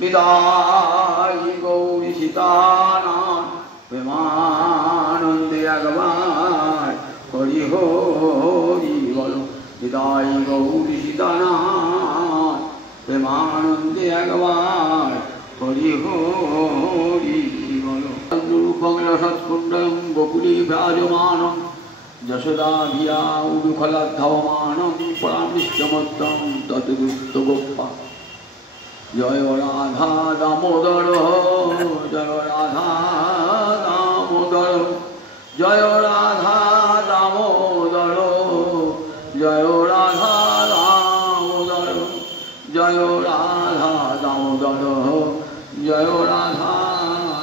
বিদায়ী গৌরী সীতানাথ প্রেমানন্দে একবার হরি হরি বলো। বিদায়ী গৌরী সীতানাথ প্রেমানন্দে একবার হরি হরি বলো। রূপং রসৎকুণ্ডলং গোকুলে বিরাজমানং যশোদা ধিয়া উদুখলাদ্ধাবমানং পরামৃষ্টমত্তং ততদুক্ত গোপা। জয় রাধা দামোদর জয় রাধা দামোদর জয় রাধা দামোদর জয় রাধা দামোদর জয় রাধা দামোদর জয় রাধা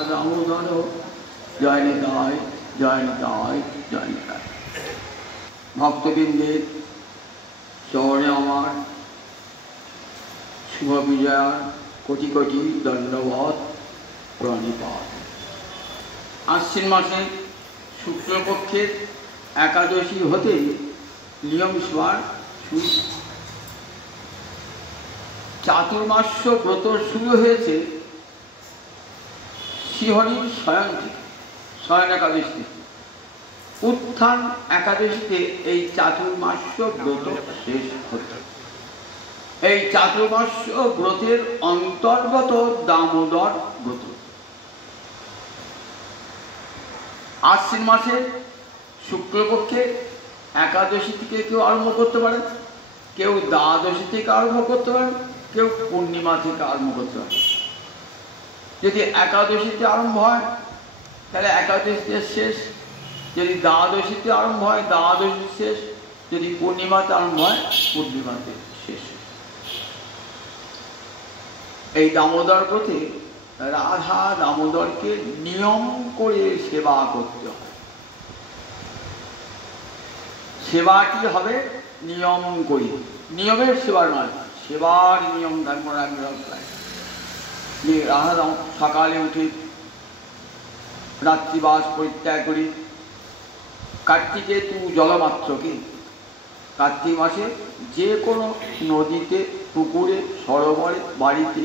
দামোদর। জয় নিতাই জয় নিতাই জয় নিতাই। ভক্তবৃন্দের চরণে আমার শুভ বিজয়ার কোটি কোটি দণ্ডবত প্রণিপাত। আশ্বিন মাসে শুক্লপক্ষের একাদশী হতেই নিয়ম সেবার শুরু। চাতুর্মাস্য ব্রত শুরু হয়েছে শ্রীহরির শয়ন থেকে, শয়ন একাদশী। উত্থান একাদশীতে এই চাতুর্মাস্য ব্রত শেষ হতো। এই চাতুর্মাস্য ব্রতের অন্তর্গত দামোদর ব্রত। আশ্বিন মাসের শুক্লপক্ষে একাদশী থেকে কেউ আরম্ভ করতে পারেন, কেউ দ্বাদশী থেকে আরম্ভ করতে পারেন, কেউ পূর্ণিমা থেকে আরম্ভ করতে পারেন। যদি একাদশীতে আরম্ভ হয় তাহলে একাদশীতে শেষ, যদি দ্বাদশীতে আরম্ভ হয় দ্বাদশী শেষ, যদি পূর্ণিমাতে আরম্ভ হয় পূর্ণিমাতে শেষ। এই দামোদর ব্রতে রাধা দামোদরকে নিয়ম করে সেবা করতে হয়। সেবাটি হবে নিয়ম করে, নিয়মের সেবা নয়, সেবার নিয়ম থাকবে। রাধা সকালে উঠে রাত্রিবাস পরিত্যাগ করি। কার্তিকে তু জলমাত্রকে, কার্তিক মাসে যে কোনো নদীতে, পুকুরে, সরোবরে, বাড়িতে,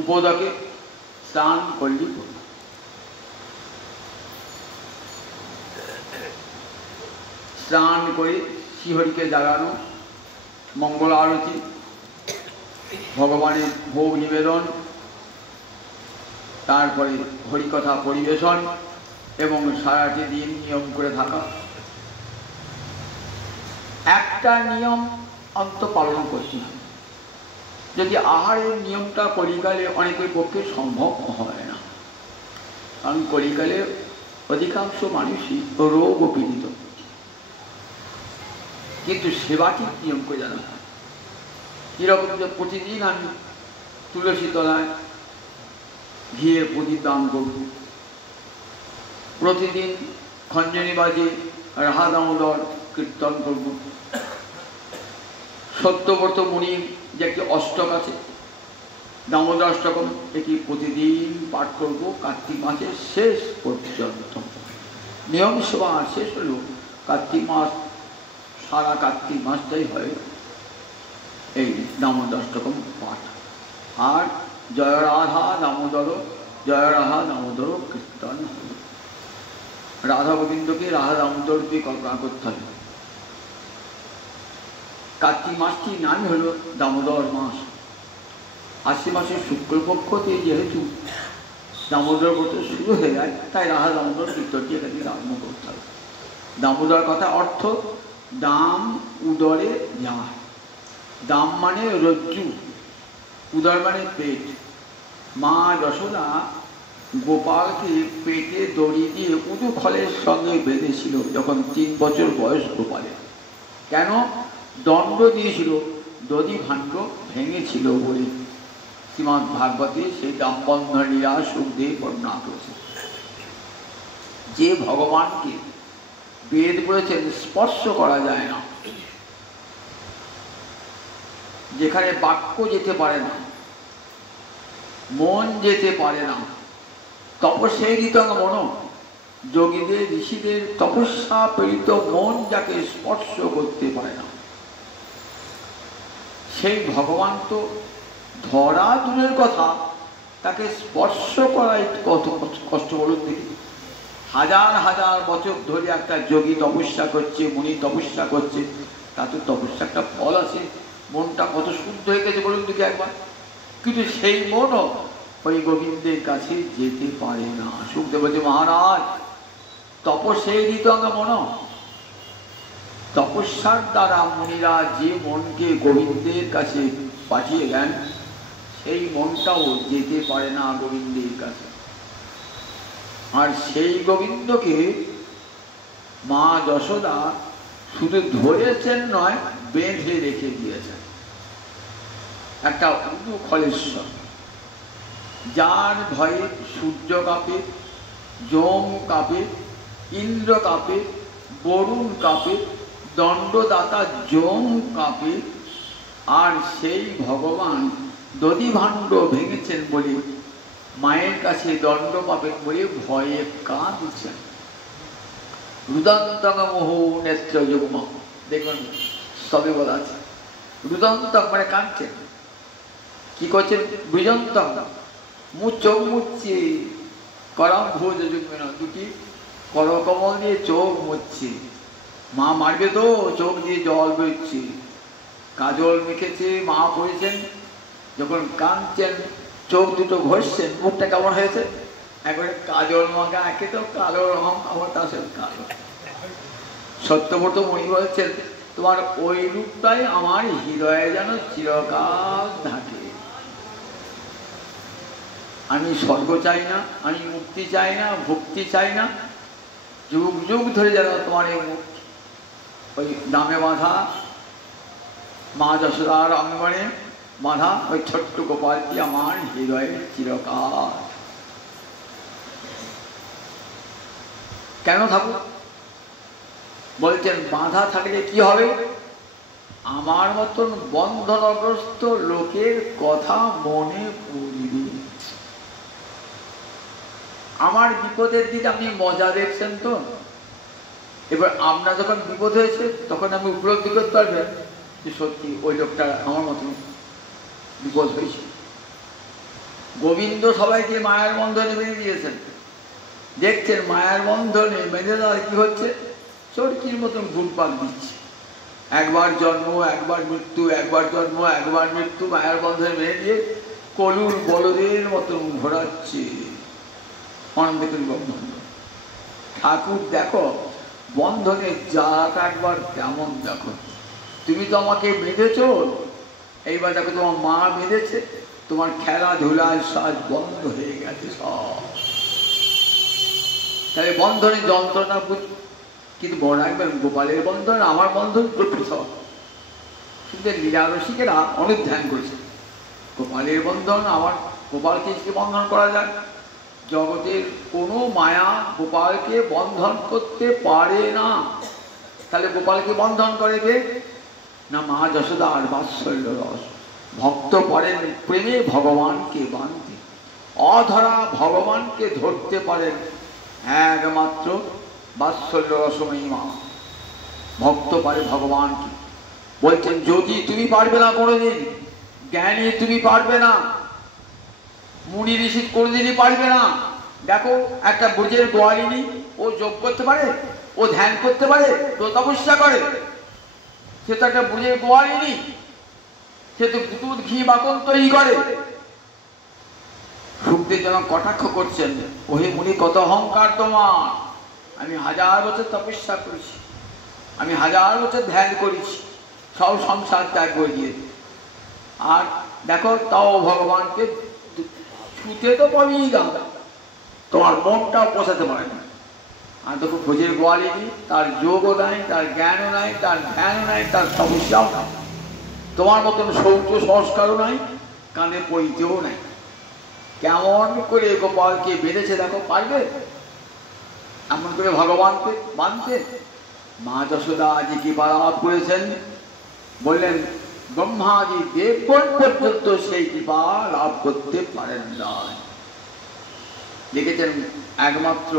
উপদকে স্নান করলি। স্নান করে শ্রীহরিকে জাগানো, মঙ্গল আরতি, ভগবানের ভোগ নিবেদন, তারপরে হরিকথা পরিবেশন এবং সারাটি দিন নিয়ম করে থাকা। একটা নিয়ম অন্ত পালন করতে হবে। যদি আহারের নিয়মটা কলিকালে অনেকের পক্ষে সম্ভব হয় না, কারণ কলিকালে অধিকাংশ মানুষই রোগ পীড়িত। কিন্তু সেবাটি নিয়ম করে জানা হয়। এরকম যে প্রতিদিন আমি তুলসী তলায় ঘিয়ে প্রদীপ দান করব, প্রতিদিন খঞ্জনি বাজে রাধা দামোদর কীর্তন করব, সত্যব্রত মুনির যে একটি অষ্টক আছে দামোদর অষ্টকম, এটি প্রতিদিন পাঠ করব কার্তিক মাসের শেষ পর্যন্ত। নিয়ম সেবা শেষ হলেও কার্তিক মাস, সারা কার্তিক মাসটাই হয় এই দামোদর অষ্টকম পাঠ। আর জয় রাধা দামোদর জয় রাধা দামোদর কীর্তন হবে। রাধা গোবিন্দকে রাধা দামোদরকে কল্পনা করতে হবে। কার্তিক মাসটির নামই হল দামোদর মাস। আশ্বিন মাসের শুক্লপক্ষতে যেহেতু দামোদর ব্রত শুরু হয়ে যায়, তাই রাধা দামোদর কীর্তনটি এখানে আরম্ভ করতে হবে। দামোদর কথা অর্থ দাম উদরে যায়। দাম মানে রজ্জু, উদর মানে পেট। মা যশোদা গোপালকে পেটে দড়ি দিয়ে উদু খলের সঙ্গে বেঁধেছিল যখন 3 বছর বয়স গোপালের। কেন? দণ্ড দিয়েছিল, দধি ভাণ্ড ভেঙেছিল বলে শ্রীমদ্ ভাগবতে সেই দামবন্ধন লীলা সুখদেব বর্ণনা করেছে। যে ভগবানকে বেদ বলেছেন স্পর্শ করা যায় না, যেখানে বাক্য যেতে পারে না, মন যেতে পারে না, তপস্যারিত মন, যোগীদের ঋষিদের তপস্যা প্রেরিত মন যাকে স্পর্শ করতে পারে না, সেই ভগবান তো ধরা দূরের কথা তাকে স্পর্শ করাই কত কষ্ট বলুন দেখি। হাজার হাজার বছর ধরে একটা যোগী তপস্যা করছে, মুনি তপস্যা করছে, তাতে তপস্যা একটা ফল আছে, মনটা কত শুদ্ধ হয়ে গেছে বলুন দেখি একবার। কিন্তু সেই মনও ওই গোবিন্দের কাছে যেতে পারে না। সুখদেব বলছে, মহারাজ তপস্যাই তো আমরা মন, তপস্যার দ্বারা মুনিরা যে মনকে গোবিন্দের কাছে পাঠিয়ে দেন, সেই মনটাও যেতে পারে না গোবিন্দের কাছে। আর সেই গোবিন্দকে মা যশোদা শুধু ধরেছেন নয়, বেঁধে রেখে দিয়েছেন একটা উদু খলেশ্বর, যার ভয়ে সূর্য কাঁপে, যম কাঁপে, ইন্দ্র কাঁপে, বরুণ কাঁপে, দণ্ডদাতা যম কাঁপে। আর সেই ভগবান দধিভাণ্ড ভেঙেছেন বলে, মায়ের কাছে দণ্ড পাবেন বলে ভয়ে কাঁদছেন। রুদন্তং মোহ নেত্র যুগ্ম, দেখুন সবে বলা আছে। রুদন্তং মানে কাঁদছেন, কি করছেন? বৃজন্তং, চোখ মুচ্ছে, করম ভোজ যুগ্ম, দুটি করকমল দিয়ে চোখ মুচ্ছে। মা মারবে তো, চোখ দিয়ে জল বেরোচ্ছে, কাজল মেখেছে, মা পড়েছেন, যখন কাঁদছেন চোখ দুটো ঘষছেন, মুখটা কেমন হয়েছে? একবারে কাজল মাখা, একে তো কালো রং, আমার তার সাথে কালো। সত্যব্রত মণি বলছেন, তোমার ওই রূপটাই আমার হৃদয়ে যেন চিরকাল থাকে। আমি স্বর্গ চাই না, আমি মুক্তি চাই না, ভক্তি চাই না, যুগ যুগ ধরে যেন তোমার এই মুখ ওই দামে বাঁধা মা যশোদার অঙ্গনে বাঁধা ওই ছোট্ট গোপালটি আমার হৃদয়ে চিরকাল। কেন থাকুক? বলছেন বাঁধা থাকলে কি হবে? আমার মতন বন্ধনগ্রস্ত লোকের কথা মনে পড়িবে। আমার বিপদের দিন আপনি মজা দেখছেন তো, এবার আপনার যখন বিপদ হয়েছে তখন আমি উপলব্ধি করতে পারবেন যে সত্যি ওই লোকটা আমার মতন বিপদ হয়েছে। গোবিন্দ সবাইকে মায়ার বন্ধনে বেঁধে দিয়েছেন, দেখছেন মায়ার বন্ধনে বেঁধে দেওয়া কি হচ্ছে, চরকির মতন ঘুরপাক দিচ্ছে। একবার জন্ম, একবার মৃত্যু, একবার জন্ম, একবার মৃত্যু, মায়ার বন্ধনে বেঁধে দিয়ে কলুর বলদের মতন ঘোরাচ্ছে অনন্তকাল বন্ধন। ঠাকুর দেখো বন্ধনে জাত একবার কেমন দেখো, তুমি তো আমাকে বেঁধেছ, এইবার দেখো তোমার মা বেঁধেছে, তোমার খেলাধুলার সাজ বন্ধ হয়ে গেছে সব। তাহলে বন্ধনের যন্ত্রণা বুঝ, কিন্তু মনে রাখবেন গোপালের বন্ধন আমার বন্ধন পৃথক। কিন্তু লীলারসিকেরা অনুধ্যান করেছে গোপালের বন্ধন আমার, গোপালকে বন্ধন করা যায়। জগতের কোনো মায়া গোপালকে বন্ধন করতে পারে না। তাহলে গোপালকে বন্ধন করে কে? না মা যশোদা আর বাৎসল্য রস। ভক্ত পারেন প্রেমে ভগবানকে বাঁধতে, অধরা ভগবানকে ধরতে পারেন একমাত্র বাৎসল্য রসময়ী মা। ভক্ত পারে ভগবানকে। বলছেন যদি তুমি পারবে না কোনোদিন, জ্ঞানী তুমি পারবে না, মুনি ঋষি কোনোদিনই পারবে না। দেখো একটা ব্রজের গোয়ালিনী, ও যোগ করতে পারে, ও ধ্যান করতে পারে, ও তপস্যা করে, সে তো একটা ব্রজের গোয়ালিনী, সে তো দুধ ঘি মাখন তৈরি করে। সুখদেব যেন কটাক্ষ করছেন, ওহে মুনি কত অহংকার তোমার, আমি 1000 বছর তপস্যা করেছি, আমি 1000 বছর ধ্যান করেছি, সব সংসার ত্যাগ করে দিয়েছি, আর দেখো তাও ভগবানকে ছুতে তো পাবেই না, তোমার মনটাও পোষাতে পারে না। আর দেখো ভোজের গোয়ালিনী, তার যোগও নাই, তার জ্ঞানও নাই, তার ধ্যানও নাই, তার সমস্যাও নাই, তোমার মতন শৌচ সংস্কারও নাই, কানে পৈতেও নাই। কেমন করে গোপালকে বেঁধেছে দেখো, পারবে এমন করে ভগবানকে মানতে? মা যশোদা আজ কি লাভ করেছেন, বললেন ব্রহ্মাদি দেবগণ পর্যন্ত সেই কৃপা লাভ করতে পারেন না। দেখেছেন একমাত্র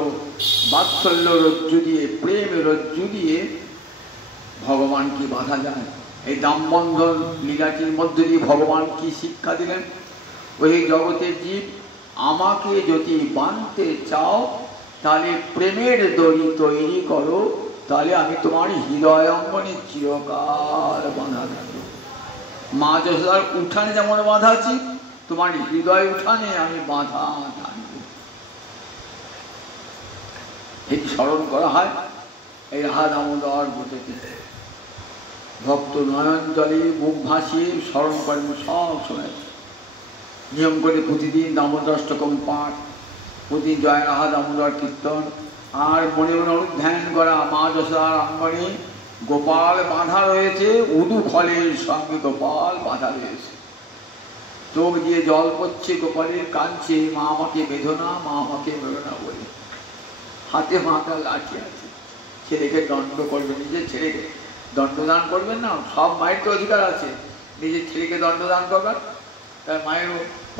বাৎসল্য রজ্জু দিয়ে, প্রেম রজ্জু দিয়ে ভগবানকে বাঁধা যায়। এই দামবন্ধন লীলাটির মধ্যে দিয়ে ভগবান কি শিক্ষা দিলেন? ওই জগতের জীব আমাকে যদি বাঁধতে চাও তাহলে প্রেমের দড়ি তৈরি করো, তাহলে আমি তোমার হৃদয় অঙ্গনে চিরকাল বাঁধা থাকবো। মা যশোদার উঠানে যেমন বাঁধা আছি, তোমার হৃদয় উঠানে আমি বাঁধা থাকবো। এই স্মরণ করা হয় এই রাহা দামোদর ব্রততে। ভক্ত নয়ন জলে মুখ ভাসিয়ে স্মরণ করেন সব সময়। নিয়ম করে প্রতিদিন দামোদরাষ্টকম পাঠ, প্রতিদিন জয় রাহা দামোদর কীর্তন, আর মনে মনে অনুধ্যান করা মা যশোদার অঙ্গনে গোপাল বাঁধা রয়েছে, উদু ফলের সঙ্গে গোপাল বাঁধা রয়েছে। চোখ দিয়ে জল পড়ছে, গোপালের কাঁদছে, মা আমাকে বেঁধো না, মা আমাকে বেঁধো না বলে। হাতে মাথা লাঠি আছে, ছেলেকে দণ্ড করবেন, নিজের ছেলেকে দণ্ডদান করবেন না। সব মায়ের তো অধিকার আছে নিজের ছেলেকে দণ্ডদান করবার, তাই মায়ের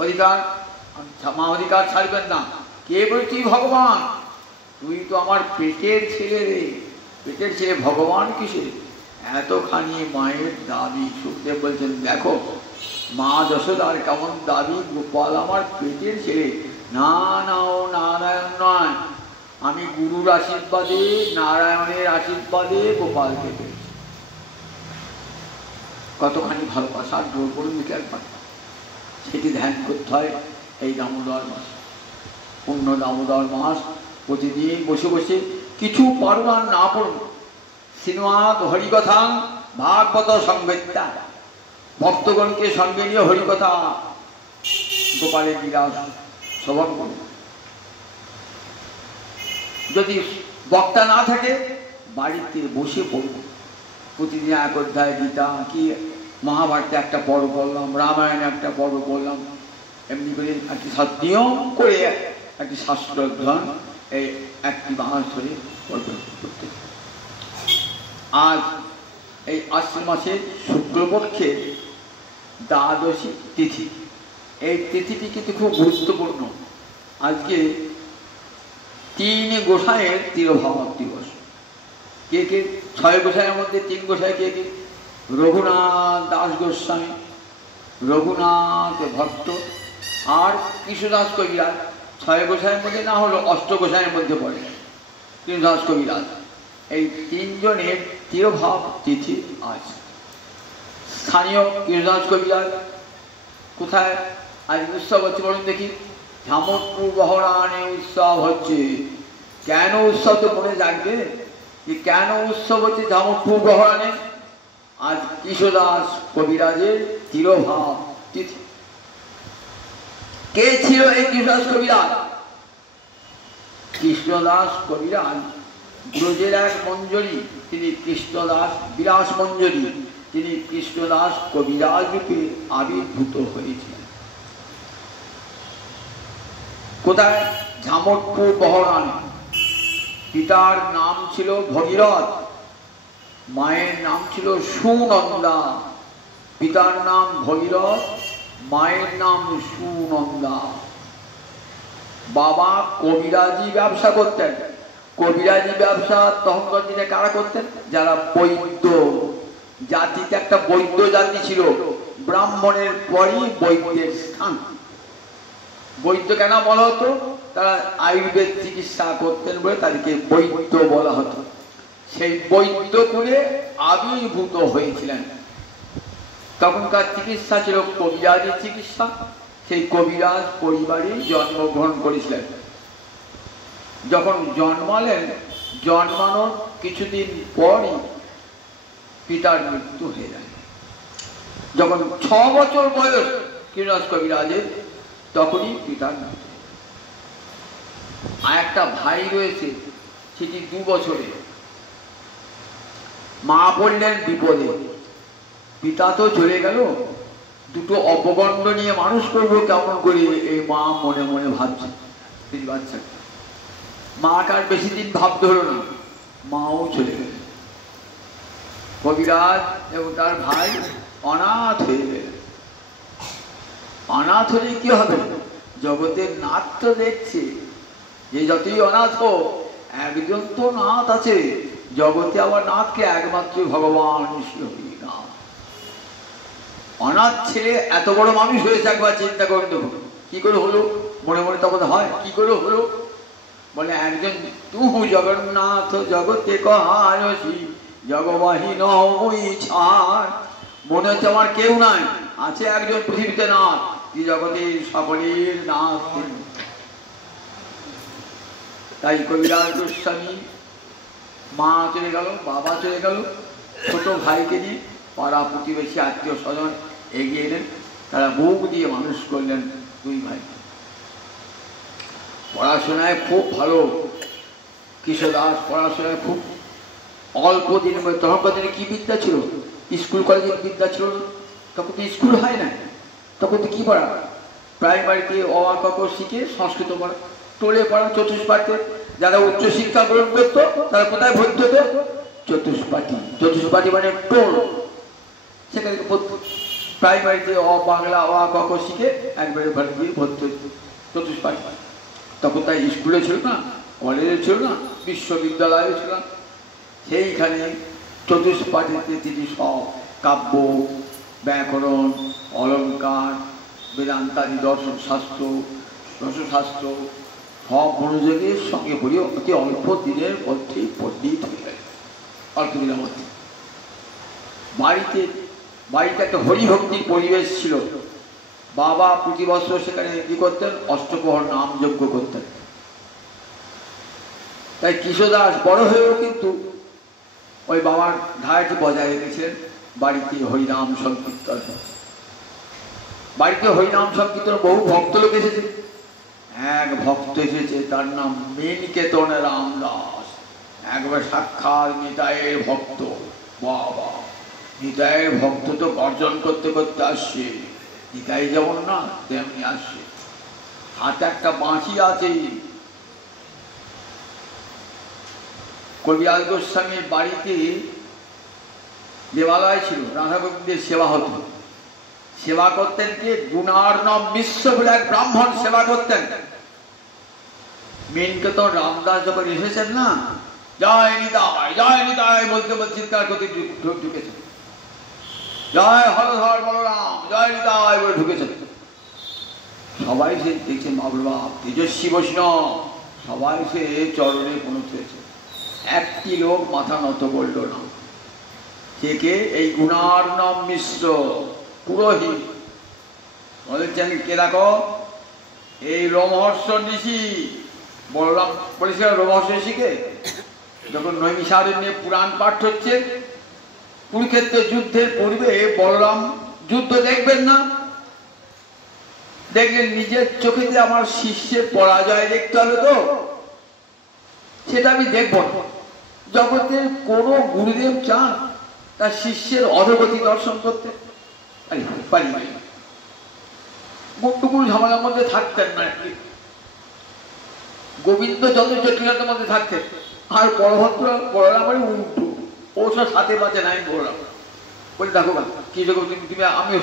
অধিকার, মা অধিকার ছাড়বেন না। কে বল তুই ভগবান? তুই তো আমার পেটের ছেলে রে, পেটের ছেলে ভগবান কিসে? এতখানি মায়ের দাবি। সুখদেব বলছেন দেখো মা যশোদার কেমন দাবি, গোপাল আমার পেটের ছেলে। না না, ও নারায়ণ নয়, আমি গুরুর আশীর্বাদে, নারায়ণের আশীর্বাদে গোপালকে পেয়েছি। কতখানি ভালোবাসার জোর করুন দিকে একবার, সেটি ধ্যান করতে হয় এই দামোদর মাস, পূর্ণ দামোদর মাস। প্রতিদিন বসে বসে কিছু পড়ুন আর না পড়ুন, শ্রীমদ্ হরিকথা ভাগবত সংবেদ্যা, ভক্তগণকে সঙ্গে নিয়ে হরিকথা গোপালের বিলাস শ্রবণ করুন। যদি বক্তা না থাকে বাড়িতে বসে পড়ব, প্রতিদিন এক অধ্যায় গীতা কি মহাভারতে একটা পর্ব পড়লাম, রামায়ণে একটা পর্ব পড়লাম, এমনি করে একটি নিয়ম করে একটি শাস্ত্র অধ্যয়ন এই একটি মাস ধরে করতে। আজ এই আশ্বিন মাসের শুক্লপক্ষে দ্বাদশী তিথি, এই তিথিটি কিন্তু খুব গুরুত্বপূর্ণ। আজকে 3 গোসাইয়ের তিরোভাব দিবস। কে কে? 6 গোসাইয়ের মধ্যে 3 গোসাই কে কে? রঘুনাথ দাস গোস্বামী, রঘুনাথ ভট্ট আর কৃষ্ণদাস কবিরাজ। 6 গোসাইয়ের মধ্যে না হলো 8 গোসাইয়ের মধ্যে পড়ে কৃষ্ণদাস কবিরাজ। এই 3 জনের তিরোভাব তিথি আজ। স্থানীয় কৃষ্ণদাস কবিরাজ কোথায় আজ উৎসব হচ্ছে বলুন দেখি? ঝামটপুর বহরানে উৎসব হচ্ছে। কেন উৎসব তো মনে রাখবে যে কেন উৎসব হচ্ছে ঝামটপুর বহরানে? আজ কৃষ্ণদাস কবিরাজের তিরোভাব তিথি। কে ছিল এই কৃষ্ণদাস কবিরাজ? কৃষ্ণদাস কবিরাজ ব্রজের এক মঞ্জরি, তিনি কৃষ্ণদাস বিলাস মঞ্জরি, তিনি কৃষ্ণদাস কবিরাজ রূপে আবির্ভূত হয়েছিলেন। কোথায়? ঝামটপুর বহরানে। পিতার নাম ছিল ভগীরথ, মায়ের নাম ছিল সুনন্দা। পিতার নাম ভগীরথ, মায়ের নাম সুনন্দা। বাবা কবিরাজি ব্যবসা করতেন। কবিরাজি ব্যবসা তখনকার দিনে কারা করতেন? যারা বৈদ্য জাতিতে, একটা বৈদ্য জাতি ছিল, ব্রাহ্মণের পরই বৈদ্যের স্থান। বৈদ্য কেন বলা হতো? তারা আয়ুর্বেদ চিকিৎসা করতেন বলে তাদেরকে বৈদ্য বলা হতো। সেই বৈদ্য কুলে আবির্ভূত হয়েছিলেন। তখনকার চিকিৎসা ছিল কবিরাজি চিকিৎসা। সেই কবিরাজ পরিবারে জন্মগ্রহণ করেছিলেন। যখন জন্মালেন, জন্মানোর কিছুদিন পরই পিতার মৃত্যু হয়ে যায়। যখন 6 বছর বয়স কৃষ্ণদাস কবিরাজের, তখনই পিতার মৃত্যু। আর একটা ভাই রয়েছে, সেটি 2 বছরে। মা পড়লেন বিপদে, পিতা তো চলে গেল, দুটো অপগণ্ড নিয়ে মানুষ করবো কেমন করে? এই মা মনে মনে ভাবছে তিনি বাচ্চাকে। মাকে আর বেশি দিন ভাবতে হলো না, মাও চলে গেলেন। কবিরাজ এবং তার ভাই অনাথ হয়ে গেলেন। অনাথ হলে কি হবে? জগতের নাথ তো দেখছে যে যতই অনাথ হোক একজন তো নাথ আছে জগতে। আবার নাথকে একমাত্র ভগবান শ্রীহরিনাথ। অনাথ ছেলে এত বড় মানুষ হয়েছে, একবার চিন্তা করে দেবো কি করে হলো? মনে মনে তখন হয় কি করে হলো, বলে একজন তুহু জগন্নাথ জগতে কহারসি জগবাহী নই ছাড়। মনে হচ্ছে আমার কেউ নাই, আছে একজন পৃথিবীতে নাথ, যে জগতের সকলের নাথ। তাই কবিরাজ গোস্বামী মা চলে গেল, বাবা চলে গেল, ছোট ভাইকে নিয়ে পাড়া প্রতিবেশী আত্মীয় স্বজন এগিয়ে এলেন, তারা বুক দিয়ে মানুষ করলেন দুই ভাই। পড়াশোনায় খুব ভালো, কিশোর দাস পড়াশোনায় খুব অল্প দিনের মধ্যে। তখনকার দিনে কি বিদ্যা ছিল, স্কুল কলেজের বিদ্যা ছিল না, তখন তো স্কুল হয় না, তখন তো কি পড়া, প্রাইমারিতে অ আ ক খ শিখে সংস্কৃত পড়া, টোলে পড়া, চতুষ্পাঠে। যারা উচ্চশিক্ষা গ্রহণ করতো তারা কোথায় ভর্তি হতো, চতুষ্পাঠী। চতুষ্পাঠী মানে টোল, সেখানে প্রাইমারিতে বাংলা অ আ ক খ শিখে একবারে ভর্তি হতো চতুষ্পাঠী। তখন তাই স্কুলে ছিল না, কলেজে ছিল না, বিশ্ববিদ্যালয়ে ছিল না। সেইখানে চতুষ্পাঠীতে তিনি সব কাব্য, ব্যাকরণ, অলঙ্কার, বেদান্তাদি, দর্শন শাস্ত্র, রসশাস্ত্র সব মনোযোগের সঙ্গে পড়ি অতি অল্প দিনের মধ্যেই পণ্ডিত হয়ে গেল। অল্প দিনের মধ্যে বাড়িতে একটা হরিভক্তির পরিবেশ ছিল। বাবা প্রতি বছর সেখানে কি করতেন, অষ্টপ্রহর নাম যজ্ঞ করতেন। তাই কৃষ্ণদাস বড় হয়েও কিন্তু ওই বাবার ধারাটি বজায় রেখেছিলেন। বাড়িতে হরিনাম সংকীর্তন, বাড়িতে হরিনাম সংকীর্তন বহু ভক্ত লোক এসেছে। এক ভক্ত এসেছে, তার নাম মেনকেতন রামদাস, একবার সাক্ষাৎ নিতাইয়ের ভক্ত। বাবা, নিতাইয়ের ভক্ত তো গর্জন করতে করতে আসছে, নিতাই যেমন না তেমনি আসছে, হাতে একটা বাঁশি আছে। কবিরাজ গোস্বামীর বাড়িতে দেবালয় ছিল, রাধা গোবিন্দের সেবা হতো। সেবা করতেন কে, গুণার্ণব মিশ্র বলে এক ব্রাহ্মণ সেবা করতেন। মেনকেতন রামদাস যখন এসেছেন না, জয় নিতাই বলতে বলতে চিৎকার করতে ঢুকেছেন, জয় হরধর বলরাম, জয় নিতাই বলে ঢুকেছেন। সবাই সে দেখছেন বাবা তেজস্বী বৈষ্ণব, সবাই সে চরণে পৌঁছে হয়েছে। একটি লোক মাথা নত করল না। কে? এই গুণার্ণব মিশ্র পুরোহিত। বলেছেন কে, দেখো এই রোমহর্ষ ঋষি। বলরাম বলেছিল রোমহর্ষ ঋষিকে, যখন নৈমিষারণ্যে পুরাণ পাঠ হচ্ছে, কুরুক্ষেত্র যুদ্ধের পূর্বে বলরাম যুদ্ধ দেখবেন না, দেখলেন নিজের চোখে যে আমার শিষ্যের পরাজয় দেখতে হলো, তো সেটা আমি দেখব না। জগতের কোন গুরুদেব চান তার শিষ্যের অধোগতি দর্শন করতে? পারি না। মুটুকুল ঝামেলার মধ্যে থাকতেন না। গোবিন্দ যত জটিলতার মধ্যে থাকতেন, আর বলভদ্র বলরামের উল্টো, ও সব সাথে বাজে নাই। বলরাম বলি দেখো কি তুমি, আমি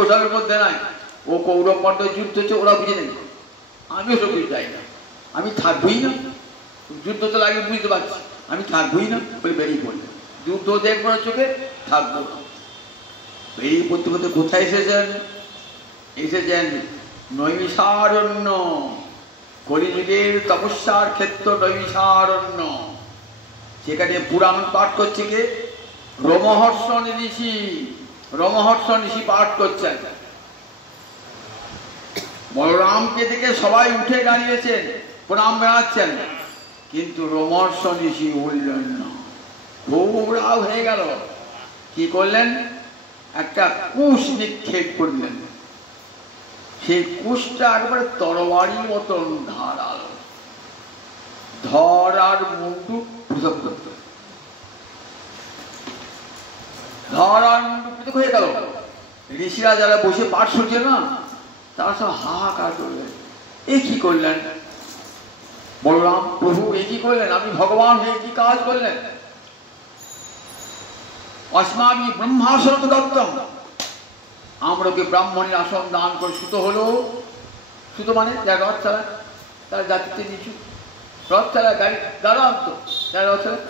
ওসবের মধ্যে নাই। ও কৌরব মণ্ডল যুদ্ধ হচ্ছে, ওরা বুঝে নেই, আমি ওসব কিছু চাই না, আমি থাকবই না। যুদ্ধ তো লাগে বুঝতে পারছি, আমি থাকবই না বলে বেরিয়ে পড়লেন। যুদ্ধ দেখবো না চোখে, থাকবো না। বেরিয়ে পড়তে পড়তে কোথায় এসেছেন নৈমিষারণ্য, কলিযুগের তপস্যার ক্ষেত্র নৈমিষারণ্য। সেখানে পুরাণ পাঠ করছে কে, রোমহর্ষণ ঋষি। রোমহর্ষণ ঋষি পাঠ করছেন। বলরামকে দেখে সবাই উঠে দাঁড়িয়েছেন, প্রণাম জানাচ্ছেন, কিন্তু রোমহর্ষণ ঋষি উঠলেন না। খুব রাগ হয়ে গেল। কি করলেন, একটা কুশ নিক্ষেপ করলেন। সেই কুশটা একবারে তরবারির মতন ধারাল, ধর আর মুন্ডু পৃথক করতে, ধর আর মুন্ডু পৃথক হয়ে গেল। ঋষিরা যারা বসে পাঠ শুনছে না, তারা সব হাহাকার করলেন। এ কি করলেন বলরাম প্রভু, এ কি করলেন? আপনি ভগবান হয়ে কি কাজ করলেন? অস্মাবি ব্রহ্মাসন দত্তম, আমরাকে ব্রাহ্মণের আসন দান করে সুতো হলো। সুতো মানে যারা রথ চালায়, তারা জাতিতে নিচু, রথ চালায় গাড়ি গাড়ান্ত, যারা রথ চালায়,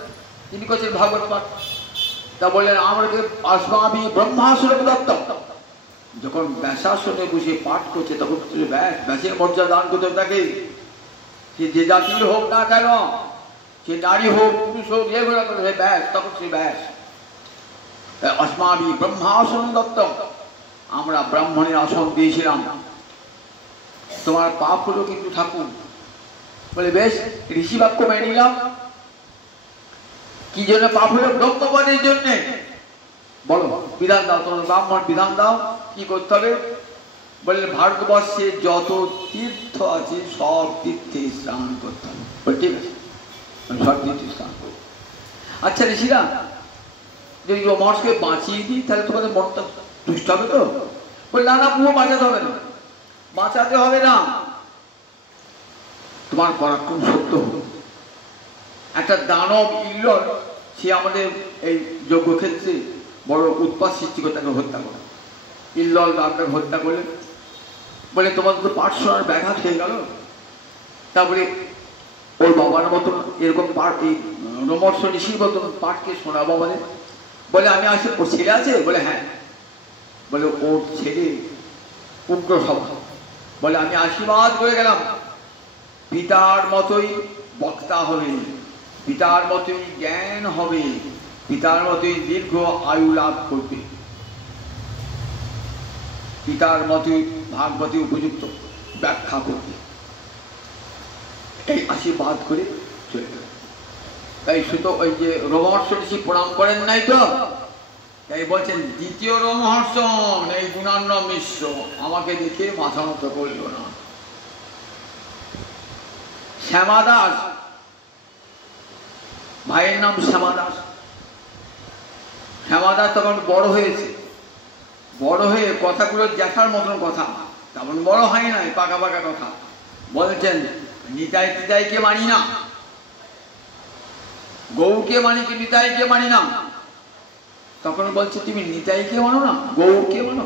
তিনি করছেন ভাগবত পাঠ। তা বললেন আমরাকে অস্মাবি ব্রহ্মাসন দত্তম, যখন ব্যাসাসনে বসে পাঠ করছে তখন ব্যাসের মর্যাদা দান করতে থাকে। সে যে জাতির হোক না কেন, সে নারী হোক পুরুষ হোক, যেগুলো সে ব্যাস, তখন সে ব্যাস। अस्माभि ब्रह्मासन दत्तम, আমরা ব্রাহ্মণের আসন দিয়েছিলাম, তোমার পাপ হলো কিন্তু ঠাকুর। বলে বেশ, ঋষি বাক্য মেনে নিলাম। কি জন্য পাপ হলো? ব্রহ্মবাদের জন্য। বলো বিধান দাও, তোমার ব্রাহ্মণ বিধান দাও, কি করতে হবে? বললেন ভারতবর্ষে যত তীর্থ আছে সব তীর্থে স্নান করতে হবে। বলে ঠিক আছে, সব তীর্থে স্নান করবো। আচ্ছা ঋষিরা, যদি রমহর্ষকে বাঁচিয়ে দিই তাহলে তোমাদের মনটা দুষ্ট হবে তো? বলে না না, পুরো বাঁচাতে হবে না, বাঁচাতে হবে না, তোমার পরাক্রম সত্য হবে। একটা দানব ইল্লর, সে আমাদের এই যজ্ঞক্ষেত্রে বড় উৎপাত সৃষ্টি করে তাকে হত্যা করে। ইল্লর আপনাকে হত্যা করলে, বলে তোমাদের তো পাঠ শোনার ব্যাঘাত হয়ে গেল। তারপরে ওর বাবার মতন এরকম পাঠ, এই রমহর্ষ ঋষির মতন পাঠকে শোনাবো আমাদের। বলে আমি আসে, ওর ছেলে আছে? বলে হ্যাঁ। বলে ওর ছেলে উগ্র স্বভাব। বলে আমি আশীর্বাদ করে গেলাম, পিতার মতোই বক্তা হবে, পিতার মতোই জ্ঞান হবে, পিতার মতোই দীর্ঘ আয়ু লাভ করবে, পিতার মতোই ভাগবতী উপযুক্ত ব্যাখ্যা করবে। এই আশীর্বাদ করে চলে গেল। তাই শুধু ওই যে রমহর্ষ ঋষি প্রণাম করেন নাই তো, তাই বলছেন দ্বিতীয় রমহর্ষ এই গুণান্ন মিশ্র আমাকে দেখে মাথা নত করল না। শ্যামাদাস, ভাইয়ের নাম শ্যামাদাস। শ্যামাদাস তখন বড় হয়েছে, বড় হয়ে কথাগুলো জ্যাঠার মতন কথা, তেমন বড় হয় নাই, পাকা পাকা কথা বলছেন। নিতাই টিতাইকে মানি না, গৌরকে মানি কি নিতাইকে মানি না। তখন বলছে তুমি নিতাইকে মানো না, গৌরকে মানো?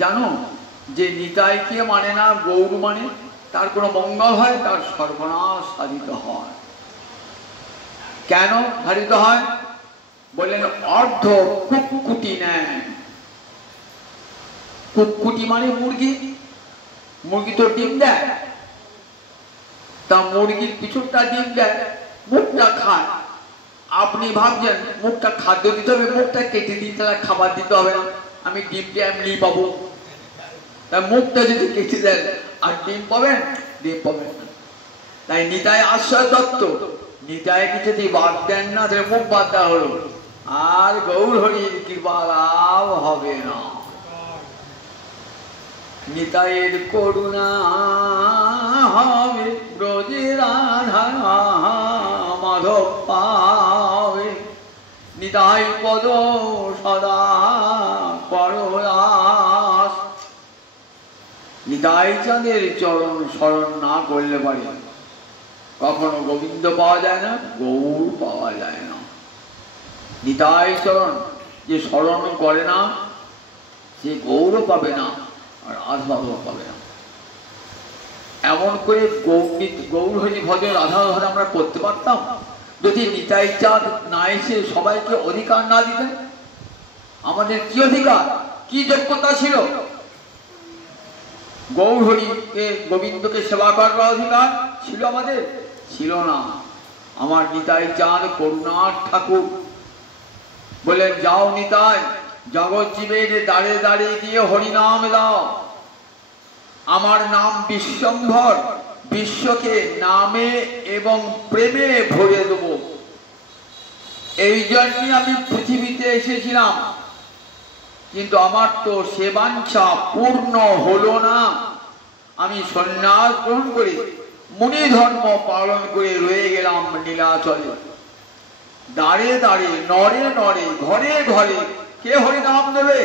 জানো যে নিতাইকে মানে না গৌর মানে, তার কোনো মঙ্গল হয়, তার সর্বনাশ সাধিত হয়। কেন সাধিত হয়? বললেন অর্ধ কুকুটি নেন। কুকুটি মানে মুরগি, মুরগি তো ডিম দেয়, তা মুরগির পিছনটা ডিম দেয়, মুখটা খায়। আপনি ভাবছেন মুখটা খাদ্য দিতে হবে, মুখটা কেটে দিতে, তাহলে খাবার দিতে হবে না, আমি ডিমটা এমনি পাবো। তা মুখটা যদি কেটে দেন আর ডিম পাবেন, ডিম পাবেন না। তাই নিতাই আশ্রয় দত্ত, নিতাইকে যদি বাদ দেন না তাহলে মুখ বাদ দেওয়া হলো, আর গৌর হরির কৃপা লাভ হবে না। নিতাইয়ের করুণা হবে, ব্রজের রাধা মাধব পাবে, নিতাই পদ সদা করলাস। নিতাই চাঁদের চরণ স্মরণ না করলে পারে কখনো গোবিন্দ পাওয়া যায় না, গৌর পাওয়া যায় না। নিতাই চরণ যে স্মরণ করে না সে গৌরও পাবে না, আর আধবাবও পাবে না। এমন করে গৌর হরি ভজন রাধা রাধা আমরা করতে পারতাম যদি নিতাই চাঁদ না এসে সবাইকে অধিকার না দিতেন। আমাদের কি অধিকার, কি যোগ্যতা ছিল? গৌর হরিকে গোবিন্দকে সেবা করার অধিকার ছিল আমাদের? ছিল না। আমার নিতাই চাঁদ করুণার ঠাকুর বলেন, যাও নিতাই, জগৎ জীবের দাঁড়ে দাঁড়িয়ে গিয়ে হরিনাম দাও। আমার নাম বিশ্বম্ভর, বিশ্বকে নামে এবং প্রেমে ভরে দেব। এই জন্যই আমি পৃথিবীতে এসেছিলাম, কিন্তু আমার তো সে বাঞ্ছা পূর্ণ হলো না। আমি সন্ন্যাস গ্রহণ করে মুনি ধর্ম পালন করে রয়ে গেলাম নীলাচলে। দাঁড়ে দাঁড়ে, নরে নরে, ঘরে ঘরে কে হরিনাম দেবে?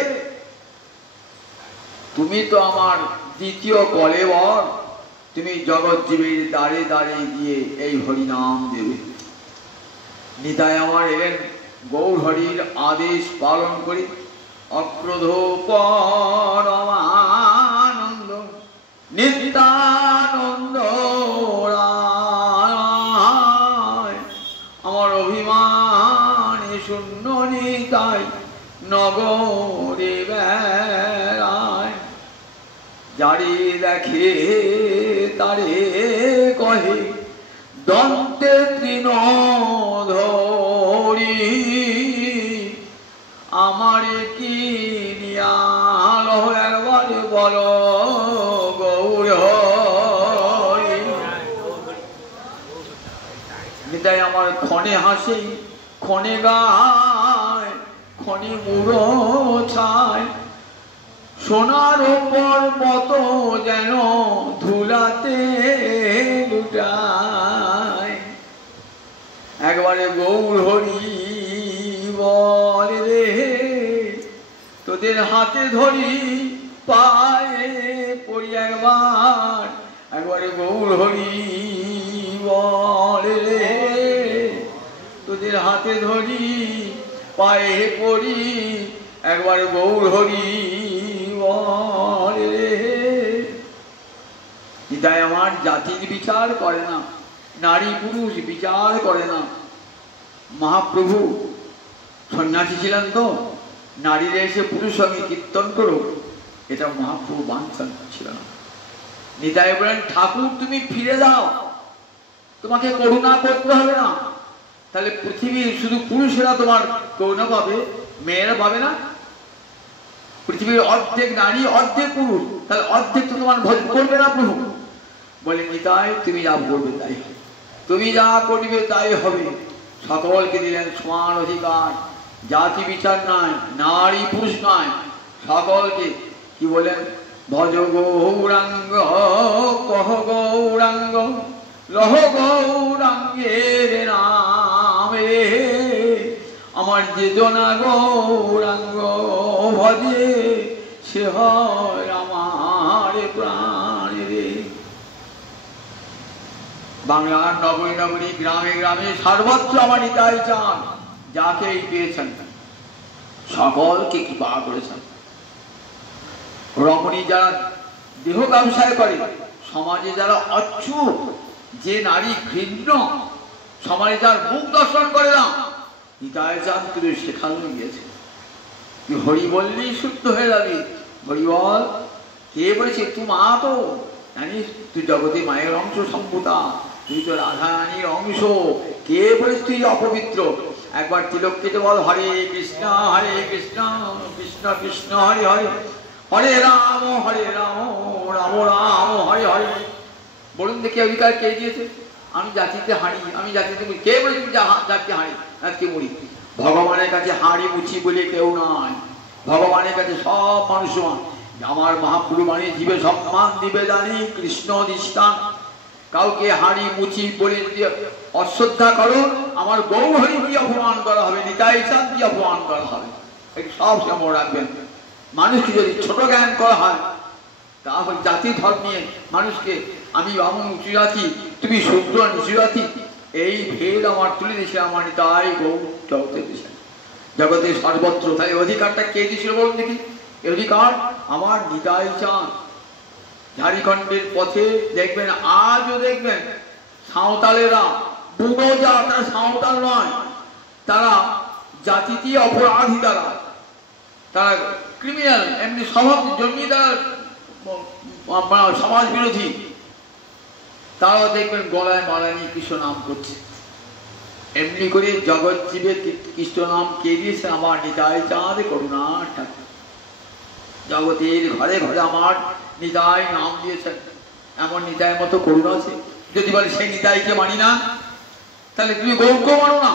তুমি তো আমার দ্বিতীয় কলেবর, তুমি জগৎ জীবের দাঁড়ে দাঁড়ে গিয়ে এই হরিনাম দেবে। নিতাই আমার এলেন গৌর হরির আদেশ পালন করে, অক্রোধ পরমানন্দ নিত্যানন্দ রায়। আমার অভিমান শূন্য নিতাই নগরে বেড়া। যারে দেখে তারে কহে দন্তে তৃণ ধরি আমারে কি নিয়াল একবারে বল গৌর নিতাই আমার ক্ষণে হাসে ক্ষণে গায় ক্ষণে মুড়ো ছায় সোনার ওপর মতো যেন ধুলাতে লুটায় একবারে গৌর হরি বল রে তোদের হাতে ধরি পায়ে পড়ি একবারে গৌর হরি বল রে তোদের হাতে ধরি পায়ে পড়ি একবারে গৌর হরি বল রে। নিতাই আমার জাতির বিচার করে না, নারী পুরুষ বিচার করে না। মহাপ্রভু সন্ন্যাসী ছিলেন তো, নারীরা এসে পুরুষ সঙ্গে কীর্তন করো, এটা মহাপ্রভু বাঞ্ছন ছিল না। নিতাই বলেন ঠাকুর তুমি ফিরে যাও, তোমাকে করুণা করতে হবে না। তাহলে পৃথিবীর শুধু পুরুষেরা তোমার করুণা পাবে, মেয়েরা পাবে না? পৃথিবীর অর্ধেক নারী অর্ধেক পুরুষ, তাহলে অর্ধেক তো তোমার ভোজন করবে না প্রভু। বলে নিতাই তুমি যা করবে তাই হবে, তুমি যা করবে তাই হবে। সকলকে দিলেন সমান অধিকার, জাতি বিচার নাই, নারী পুরুষ নাই, সকলকে কি বলেন ভজ গৌরাঙ্গ কহ গৌরাঙ্গ লহ গৌরাঙ্গের নামে আমার যে জনা গৌরাঙ্গ ভজে সে হয় আমার প্রাণ রে। বাংলার নগরী নগরী গ্রামে গ্রামে সর্বত্র আমার নিতাই চান, যাকেই পেয়েছেন সকলকে কৃপা করেছেন। রমণী যারা দেহ ব্যবসায় করে, সমাজে যারা অচ্ছুত, যে নারী ঘৃণ্য, সমাজে যার মুখ দর্শন করে না, নিতাই চান তুই শেখানো গিয়েছে। তুই হরি বললেই শুদ্ধ হয়ে যাবি। হরি বল, কে বলেছে তুই মা তো জানিস, তুই জগতে মায়ের অংশ সম্ভূতা, তুই তো রাধারানীর অংশ, কে বলিস তুই অপবিত্র? একবার তিলক কেটে বল হরে কৃষ্ণ কৃষ্ণ কৃষ্ণ হরে হরে, হরে রাম রাম রাম হরে হরে। বলুন দেখি অধিকার কে দিয়েছে? আমি জাতিতে হাঁড়ি, আমি জাতিতে মুড়ি। কে বলে তুমি জাতিতে হাঁড়ি জাতিতে মুড়ি? ভগবানের কাছে হাঁড়ি মুছি বলে কেউ নয়, ভগবানের কাছে সব মানুষ সমান। আমার মহাপ্রভু মানে জীবে সম্মান দিবে জানি কৃষ্ণ দৃষ্টান। কাউকে হাঁড়ি মুচি বলে যদি অশ্রদ্ধা করো, আমার গৌর হরি কি অপমান করা হবে, নিতাই চাঁদ কি অপমান করা হবে, সব সময় রাখবেন। মানুষকে যদি ছোট জ্ঞান করা হয়, তাহলে জাতি ধর্ম নিয়ে মানুষকে আমি বামন উঁচু জাতি, তুমি শুদ্র নিচু জাতি, এই ভেদ আমার তুলে দিয়েছে আমার নিতাই গৌর জগতে দিয়েছে, জগতে সর্বত্র। তাই অধিকারটা কে দিয়েছিল বলুন দেখি? এই অধিকার আমার নিতাই চাঁদ। ঝাড়খণ্ডের পথে দেখবেন, আজও দেখবেন সাঁওতালেরা বুড়ো যা, তারা সাঁওতাল নয়, তারা জাতিতে অপরাধী, তারা ক্রিমিনাল, এমনি স্বভাব জন্যই তারা সমাজ বিরোধী। তারাও দেখবেন গলায় মালা নিয়ে কৃষ্ণ নাম করছে। এমনি করে জগৎ জীবে কৃষ্ণ নাম কে দিয়েছে? আমার নিতাই চাঁদ করুণা ঠাকুর। জগতের ঘরে ঘরে আমার নিতাই নাম দিয়েছেন। এমন নিতাইয়ের মতো করুণা আছে? যদি বলে সেই নিতাইকে মানি না, তাহলে তুমি গৌরকে মানো না।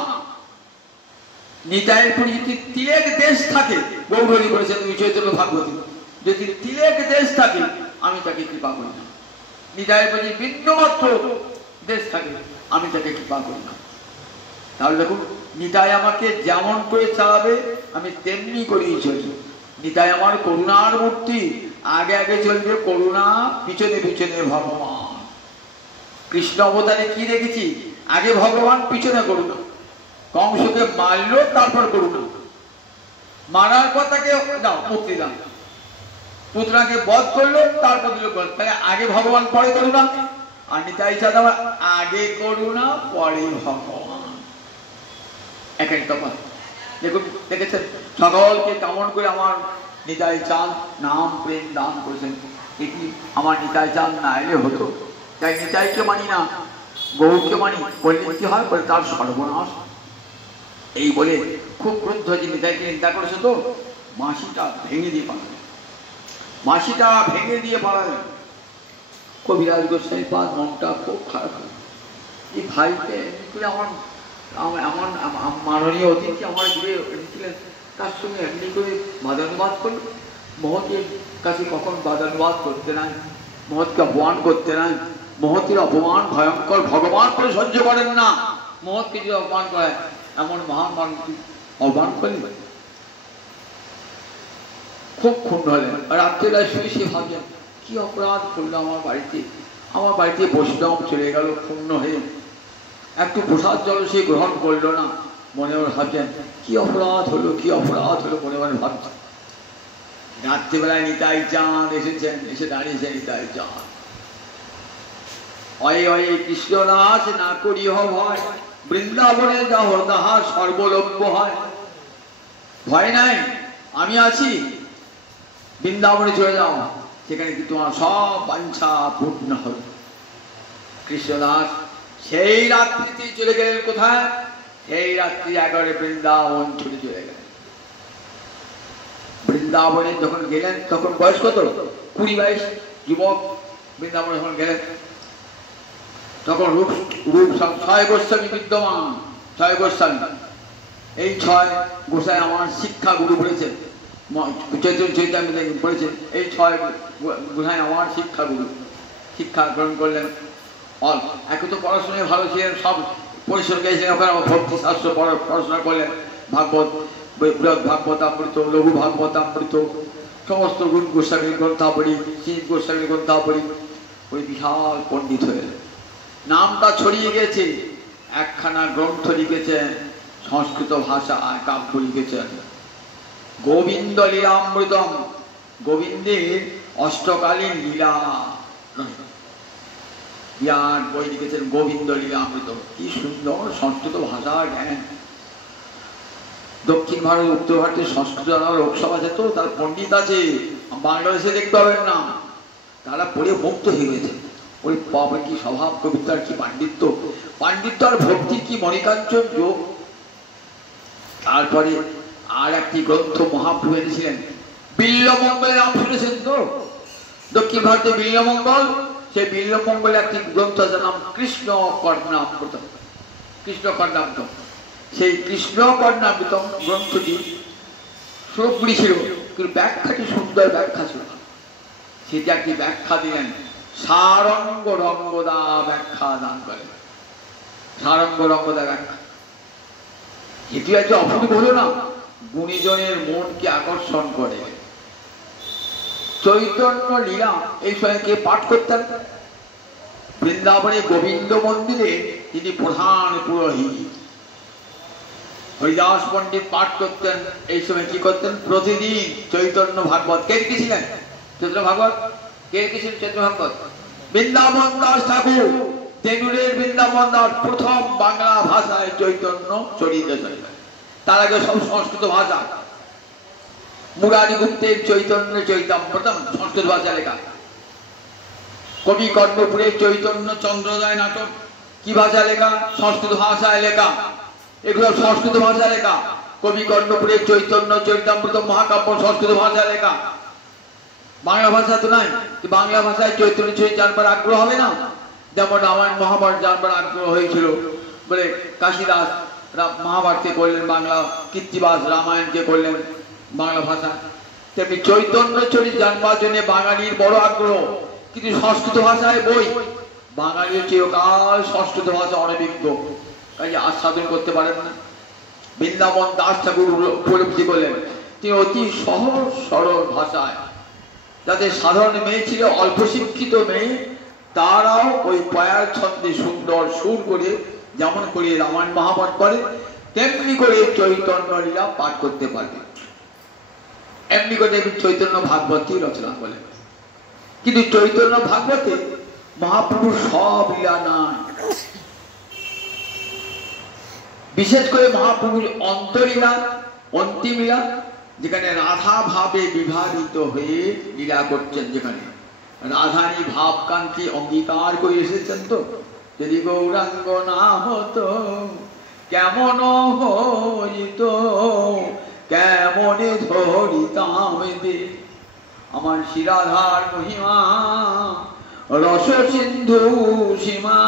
নিতাইয়ের পরে যদি তিলেক দেশ থাকে, গৌরহরি করেছে তুমি চৈতন্য ভাগবতী, যদি তিলেক দেশ থাকে আমি তাকে কৃপা করি না। নিতাইয়ের পরে বিন্দুমাত্র দেশ থাকে আমি তাকে কৃপা করি না। তাহলে দেখুন, নিতাই আমাকে যেমন করে চালাবে আমি তেমনি করেই চলছি। নিতাই আমার করুণার মূর্তি, আগে আগে চলবে করুণা, পিছনে পিছনে ভগবান। কৃষ্ণ অবতারে কি দেখেছি? আগে ভগবান, পিছনে করুণা। কংসকে মারল, তারপর করুণা। মারার পর তাকে দাও মুক্তি দাও, পুত্রাকে বধ করলো, তারপর দিল বধ। তাহলে আগে ভগবান পরে করুণা। আর নিতাই চাঁদ আমার আগে করুণা পরে ভগবান, একের তফাৎ। দেখুন, দেখেছেন সকলকে কেমন করে আমার নিতাই চাঁদ নাম প্রেম দান করেছেন। এটি আমার নিতাই চাঁদ না এলে হতো, তাই নিতাইকে মানি না, গৌরকে মানি বললে কি হয়, বলে তার সর্বনাশ। এই বলে খুব ক্রুদ্ধ যে নিতাইকে নিন্দা করেছে তো মাসিটা ভেঙে দিয়ে পালালেন, মাসিটা ভেঙে দিয়ে পালালেন। কবিরাজ গোস্বামী পাদ মনটা খুব খারাপ হল, এই ভাইকে এমনি করে আমার মাননীয় অতিথি আমার ঘিরে এনেছিলেন, তার সঙ্গে এমনি করে বাদানুবাদ করল। মহতের কাছে কখন বাদানুবাদ করতে নাই, মহৎকে অপমান করতে নাই। মহতের অপমান ভয়ঙ্কর, ভগবান করে সহ্য করেন না। মহৎকে যদি অপমান করে, এমন মহান মানুষ অপমান করলেন, খুব ক্ষুণ্ণ হলেন। রাত্রেবেলায় শুয়ে সে ভাবছেন কি অপরাধ করলো আমার বাড়িতে বৈষ্ণব চলে গেল ক্ষুণ্ণ হয়ে, একটু প্রসাদ জল সে গ্রহণ করলো না। মনে মনে ভাবছেন কি অপরাধ হলো, কি অপরাধ হলো, মনে মনে ভাবছেন। রাত্রিবেলায় নিতাই চাঁদ এসেছেন, এসে দাঁড়িয়েছেন নিতাই চাঁদ। অয়ে অয়ে কৃষ্ণনাথ না করিহ ভয়, বৃন্দাবনে যাহ তাহার সর্বলভ্য হয়। ভয় নাই, আমি আছি, বৃন্দাবনে চলে যাও, সেখানে কি তোমার সব বাঞ্ছা পূর্ণ হবে। কৃষ্ণদাস সেই রাত্রিতে চলে গেলেন কোথায়? সেই রাত্রি 11 বৃন্দাবন ছুটে চলে গেলেন। বৃন্দাবনে যখন গেলেন তখন বয়স কত? 20-22 যুবক। বৃন্দাবনে যখন গেলেন তখন রূপ 6 গোস্বামী বিদ্যমান। 6 গোস্বামী, এই 6 গোসাই আমার শিক্ষা গুরু বলেছেন, চৈতন্য চৈতন্য বলেছেন, এই 6 গোসাই আমার শিক্ষা গুরু। শিক্ষা গ্রহণ করলেন। একে তো পড়াশোনায় ভালো ছিলেন, সব পরিসর গেছিলেন, ওখানে ভক্তি শাস্ত্র পড়াশোনা করলেন, ভাগবত, বৃহৎ ভাগবতামৃত, লঘু ভাগবতামৃত, সমস্ত গুণ গোস্বামীর গ্রন্থাবলী, শীত গোস্বামীর গ্রন্থাবলী, ওই বিশাল পণ্ডিত হয়ে গেলেন। নামটা ছড়িয়ে গেছে, একখানা গ্রন্থ লিখেছেন, সংস্কৃত ভাষা কাব্য লিখেছেন, গোবিন্দ লীলামৃতম, গোবিন্দের অষ্টকালীন লীলা বিরাট বই লিখেছেন, গোবিন্দ লীলামৃত। কি সুন্দর সংস্কৃত ভাষার জ্ঞান। দক্ষিণ ভারত, উত্তর ভারতের সংস্কৃত লোকসভা আছে তো, তার পণ্ডিত আছে, বাংলাদেশে দেখতে পাবেন না, তারা পড়ে মুক্ত হয়ে গেছে। ওই বাবা কি স্বভাব, কবিতার কি পাণ্ডিত্য, পাণ্ডিত্য আর ভক্তির কি মণিকাঞ্চন যোগ। তারপরে আর একটি গ্রন্থ মহাপ্রভু এনেছিলেন, বিল্বমঙ্গলের নাম শুনেছেন তো? দক্ষিণ ভারতে বিল্বমঙ্গল, সেই বিল্বমঙ্গলের একটি গ্রন্থ যার নাম কৃষ্ণ কর্ণামৃতম। কৃষ্ণ কর্ণামৃতম, সেই কৃষ্ণ কর্ণামৃতম গ্রন্থটি শ্লোকগুলি ছিল, কিন্তু ব্যাখ্যাটি সুন্দর ব্যাখ্যা ছিল। সেটি একটি ব্যাখ্যা দিলেন, সারঙ্গ রঙ্গদা ব্যাখ্যা দান করেন। সারঙ্গ রঙ্গদা ব্যাখ্যা এটি আছে অপূর্ব হলো না, গুণীজনের মনকে আকর্ষণ করে। চৈতন্য লীলা এই সময় কে পাঠ করতেন? বৃন্দাবনে গোবিন্দ মন্দিরে তিনি প্রধান পুরোহিত। হরিদাস পণ্ডিত পাঠ করতেন। এই সময় কি করতেন? প্রতিদিন চৈতন্য ভাগবত। কে লিখেছিলেন চৈতন্য ভাগবত? কে লিখেছিলেন চৈতন্য ভাগবত? বৃন্দাবন দাস ঠাকুর, তেনুরের বৃন্দাবন দাস প্রথম বাংলা ভাষায় চৈতন্য চরিত্র। তার আগে সব সংস্কৃত ভাষা। মুরারি গুপ্তের চৈতন্য চৈতামৃতম সংস্কৃত ভাষায় লেখা। কবি কর্ণপুরের চৈতন্য চন্দ্রোদয় নাটক কি ভাষায় লেখা? সংস্কৃত ভাষায় লেখা। এগুলো সংস্কৃত ভাষায় লেখা। কবি কর্ণপুরের চৈতন্য চৈতামৃতম মহাকাব্য সংস্কৃত ভাষায় লেখা, বাংলা ভাষা তো নাই। বাংলা ভাষায় চৈতন্য চরিত্র জানবার আগ্রহ হবে না? যেমন রামায়ণ মহাভারত জানবার আগ্রহ হয়েছিল বলে কাশিদাস মহাভারতকে করলেন বাংলা, কীর্তিবাস রামায়ণকে করলেন বাংলা ভাষা। তেমনি চৈতন্য চরিত্র জানবার জন্য বাঙালির বড় আগ্রহ, কিন্তু সংস্কৃত ভাষায় বই। বাঙালির চিরকাল সংস্কৃত ভাষা অনভিজ্ঞ, কাজে আস্বাদন করতে পারেন না। বৃন্দাবন দাস ঠাকুর উপলব্ধি করলেন, তিনি অতি সহজ সরল ভাষায়, যাদের সাধারণ মেয়ে ছিল, অল্প শিক্ষিত মেয়ে, তারাও ওই পায়ার ছন্দে সুন্দর সুর করে, যেমন করে রামায়ণ মহাভারত করে তেমনি করে চৈতন্য লীলা পাঠ করতে পারবে। এমনি করে চৈতন্য ভাগবতী রচনা করলেন। কিন্তু চৈতন্য ভাগবতে মহাপ্রভুর সব লীলা নাই, বিশেষ করে মহাপ্রভুর অন্তলীলা, অন্তিম লীলা, যেখানে রাধা ভাবে বিভাজিত হয়ে লীলা করছেন, যেখানে রাধানী ভাবকান্তি অঙ্গীকার করে এসেছেন তো, যদি গৌরাঙ্গ না হতো কেমন হইত, কেমনে ধরিতাম দে। আমার শিরাধার মহিমা রস সিন্ধু সীমা,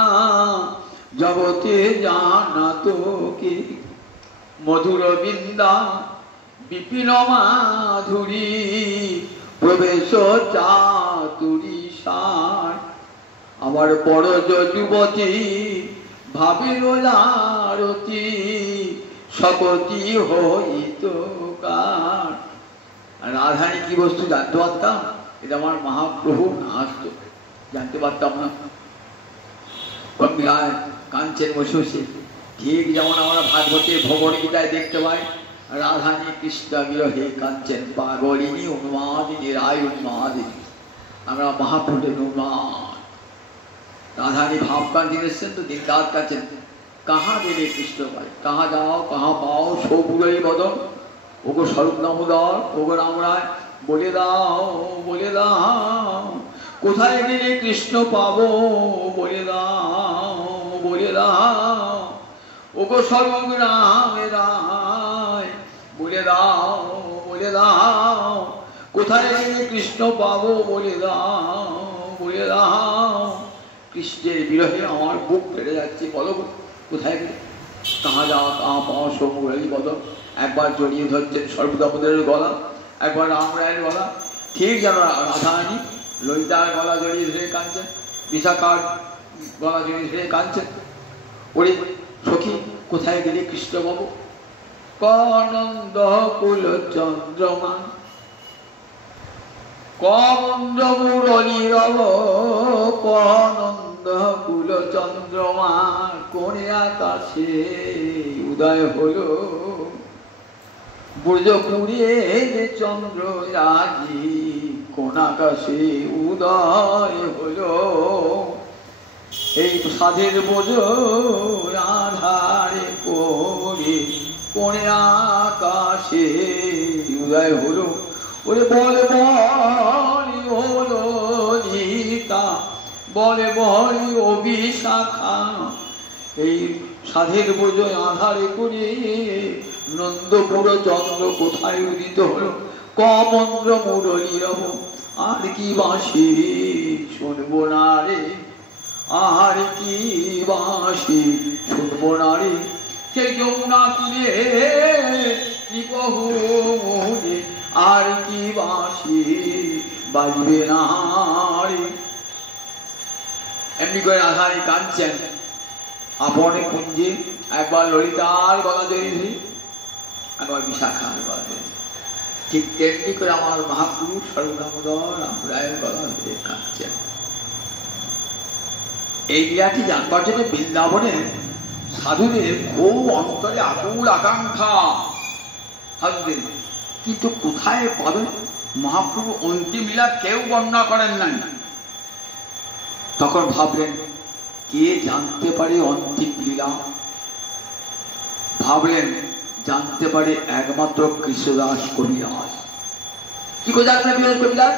জগতে জানা তো কে। মধুর বৃন্দা বিপিন মাধুরী, প্রবেশ চাতুরী সার। আমার বড় যুবতী ভাবিল আরতি, সকতি হইত কার। রাধানী কি বস্তু জানতে পারতাম? এটা আমার মহাপ্রভু না আসতো জানতে পারতাম না। কাঞ্চন বসে বসে, ঠিক যেমন আমরা ভাগবতে ভগবদ্গীতায় দেখতে পাই, রাধানী কৃষ্ণ বিরহে কাঞ্চন পাগলিনী উন্মাদিনী রায় উন্মাদিনী। আমরা মহাপ্রভুদের উন্মাদ। রাধানী ভাবকান্তি এসছেন তো দিন রাত কাছেন, কাহা দেবে কৃষ্ণ পাই, কাহা যাও কাহা পাও সৌপুরী বদন, ওগো স্বরূপ দামোদর, ওগো রামরায় বলে দাও বলে দাও, কোথায় গেলে কৃষ্ণ পাবো বলে দাও বলে দাও, ওগো স্বরূপ রামে রায় বলে দাও বলে দাও, কোথায় গেলে কৃষ্ণ পাবো বলে দাও বলে দাও। কৃষ্ণের বিরহে আমার বুক ফেটে যাচ্ছে, বলো কোথায় গেলে, কাহা যাও কাহা পাও সৌমুরী বদন। একবার জড়িয়ে ধরছেন সর্বদামোদরের গলা, একবার রামরায়ের গলা, ঠিক যেন রাধারানী ললিতার গলা জড়িয়ে ধরে কাঁদছেন, বিশাখার গলা জড়িয়ে ধরে কাঁদছেন। ওরে সখী কোথায় গেলে কৃষ্ণ বাবু? কনন্দ কুল চন্দ্রমা কনন্দ মুরলী রব, কনন্দ কুল চন্দ্রমা, কোনে আকাশে উদয় হলো, ব্রজপুরে চন্দ্র রাজি, কোন আকাশে উদয় হলো। এই সাধের বোঝ আধারে করে কোনে আকাশে উদয় হলো। ওরে বলে বলি হলো গীতা, বলে বলি অভিশাখা, এই সাধের বোঝ আধারে করে নন্দপুর চন্দ্র কোথায় উদিত হলো। কমন্দ্র মুরলী রব, আর কি বাঁশি শুনবো না রে, আর কি বাঁশি শুনবো না রে, সে যমুনা তুলে নিপহু মোরে, আর কি বাঁশি বাজবে না রে। এমনি করে রাধারানী কাঁদছেন আপনে কুঞ্জে, একবার ললিতার গলা জড়িয়ে, একবার বিশাখার গলা জড়িয়ে। ঠিক তেমনি করে আমার মহাপুরুষ সর্বদামোদর রামরায়ের গলা ধরে কাঁদছেন। এই ক্রিয়াটি জানবার জন্য বৃন্দাবনে সাধুদের খুব অন্তরে আকুল আকাঙ্ক্ষা সাধুদের, কিন্তু কোথায় পাবেন? মহাপ্রভু অন্তিম লীলা কেউ বর্ণনা করেন নাই। তখন ভাবলেন কে জানতে পারে অন্তিম লীলা? ভাবলেন জানতে পারে একমাত্র কৃষ্ণদাস কবিরাজ। কি করে জানতে কবিরাজ?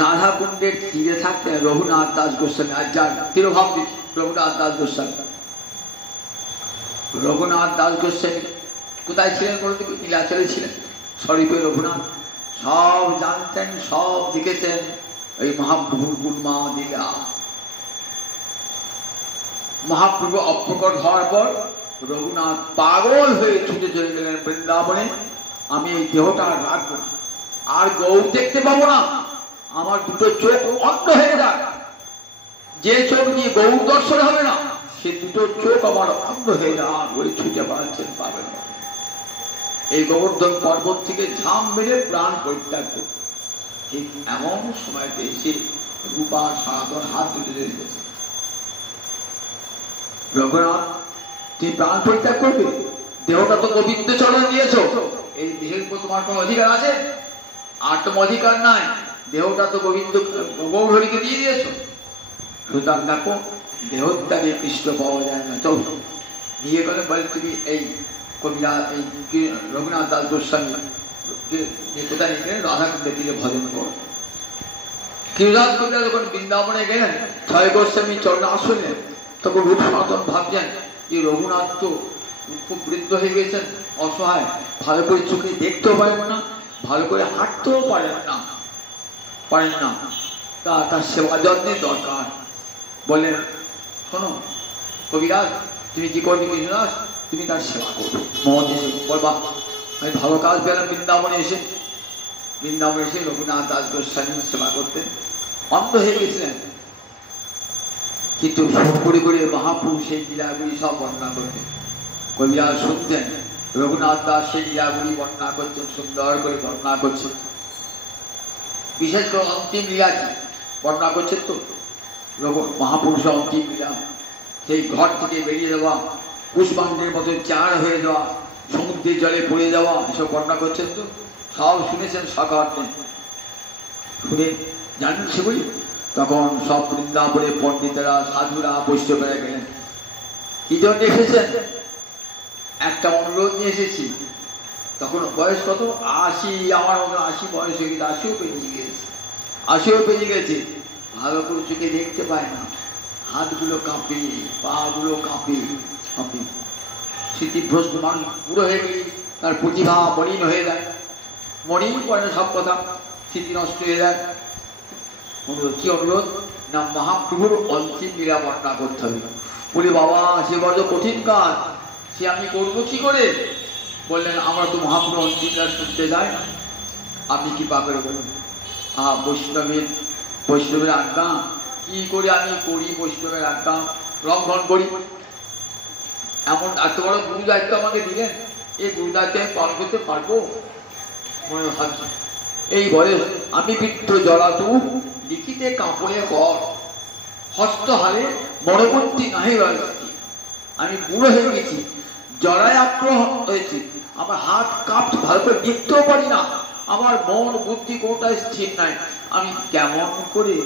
রাধা কুণ্ডের তীরে থাকতেন রঘুনাথ দাস গোস্বামী, আর যার তিরোভাব রঘুনাথ দাস গোস্বামী। রঘুনাথ দাস গোস্বামী কোথায় ছিলেন বলতে? নীলাচলে ছিলেন, শরীফে রঘুনাথ সব জানতেন, সব দেখেছেন এই মহাপ্রভুর গুণমা লীলা। মহাপ্রভু অপ্রকট হওয়ার পর রঘুনাথ পাগল হয়ে ছুটে চলে গেলেন বৃন্দাবনে। আমি এই দেহটা রাখবো না, আর গৌর দেখতে পাবো না, আমার দুটো চোখ অন্ধ হয়ে যায়। যে চোখ নিয়ে গৌর দর্শন হবে না, সে দুটো চোখ আমার অন্ধ হয়ে যায় বলে ছুটে পাচ্ছেন পাবেন। এই গোবর্ধন পর্বত থেকে ঝাম মেরে প্রাণ পরিত্যাগ করত। ঠিক এমন সময়তে এসে রূপা সনাতন হাত দুটো দিয়েছে, রঘুনাথ তুমি প্রাণ পরিত্যাগ করবে? দেহটা তো গোবিন্দ চরণ দিয়েছ, এই দেহের উপর তোমার কোন অধিকার আছে? আর তোমার অধিকার নাই, দেহটা তো গোবিন্দ গৌরহরিকে দিয়ে দিয়েছ। সুতরাং দেখো দেহত্যাগে কৃষ্ণ পাওয়া যায় না, চল নিয়ে গেলে বলে তুমি এই কবিরা এই রঘুনাথ দাস গোস্বামী কোথায় নিয়ে রাধাকুণ্ডের তীরে ভজন করো। কৃষ্ণদাস কবিরাজ যখন বৃন্দাবনে গেলেন, ছয় গোস্বামী চরণে আসলেন, তখন রূপ সনাতন ভাবছেন যে রঘুনাথ তো খুব বৃদ্ধ হয়ে গেছেন, অসহায়, ভালো করে চোখে দেখতেও পারেন না, ভালো করে হাঁটতেও পারেন না, তার সেবা যত্নের দরকার। বললেন, শোনো কবিরাজ, তুমি কি করবে কৃষ্ণদাস? তুমি তার সেবা করবে। মহৎ এসে বলবা, আমি ভালো কাজ পেলাম বৃন্দাবনে এসে রঘুনাথ দাস গোস্বামী সেবা করতেন, অন্ধ হয়ে গেছিলেন, কিন্তু করে করে মহাপুরুষ সেই লীলাগুলি সব বর্ণনা করতেন। কবিরাজ শুনতেন, রঘুনাথ দাস সেই লীলাগুলি বর্ণনা করছেন, সুন্দর করে বর্ণনা করছেন। বিশেষ করে অন্তিম লীলাটি বর্ণনা করছেন তো, মহাপুরুষের অন্তিম লীলা, সেই ঘর থেকে বেরিয়ে যাওয়া, পুষ্পাণ্ডের মতো চার হয়ে যাওয়া, সমুদ্রের জলে পড়ে যাওয়া, এসব বর্ণনা করছেন তো, সব শুনেছেন সাকার্থে। শুনে জানেন সেগুলি। তখন সব বৃন্দাবনে পণ্ডিতেরা, সাধুরা, বৈষ্ণবেরা গেলেন। কি জন্য এসেছেন? একটা অনুরোধ নিয়ে এসেছি। তখন বয়স কত? 80, আমার মতো 80 বয়স হয়ে গেছে, 80ও পেরিয়ে গেছে। ভালো করে চোখে দেখতে পায় না, হাতগুলো কাঁপে, পাগুলো কাঁপে। স্মৃতিভ্রষ্ট মানুষ পুরো হয়ে গেলে তার প্রতিভা মলিন হয়ে যায়, মনেই পড়ে না, সব কথা স্মৃতি নষ্ট হয়ে যায়। অনুরোধ, কি অনুরোধ? না, মহাপ্রভুর অন্তিম লীলা বর্ণনা করতে হবে। বলি, বাবা সে বড় কঠিন কাজ, সে আমি করবো কি করে? বললেন, আমরা তো মহাপ্রভু অন্তিম লীলা শুনতে যাই, আপনি কৃপা করে বলুন। বৈষ্ণবের আজ্ঞা কি করে আমি করি? বৈষ্ণবের আজ্ঞা লঙ্ঘন করি? এমন এত বড় গুরু দায়িত্ব আমাকে দিলেন, এই গুরু দায়িত্ব আমি পালন করতে পারবো? মনে ভাবছি, এই বয়স আমি পিত্র জলাতু লিখিতে কাপড়ে কর, হস্তহারে মনোবর্তী নাহি রয়েছে। আমি বুড়ো হয়ে গেছি, জরায় আক্রমণ হয়েছি, আমার হাত কাঁপছে, ভালো করে দেখতেও পারি না, আমার মন বুদ্ধি কোনটাই স্থির নাই। আমি কেমন করে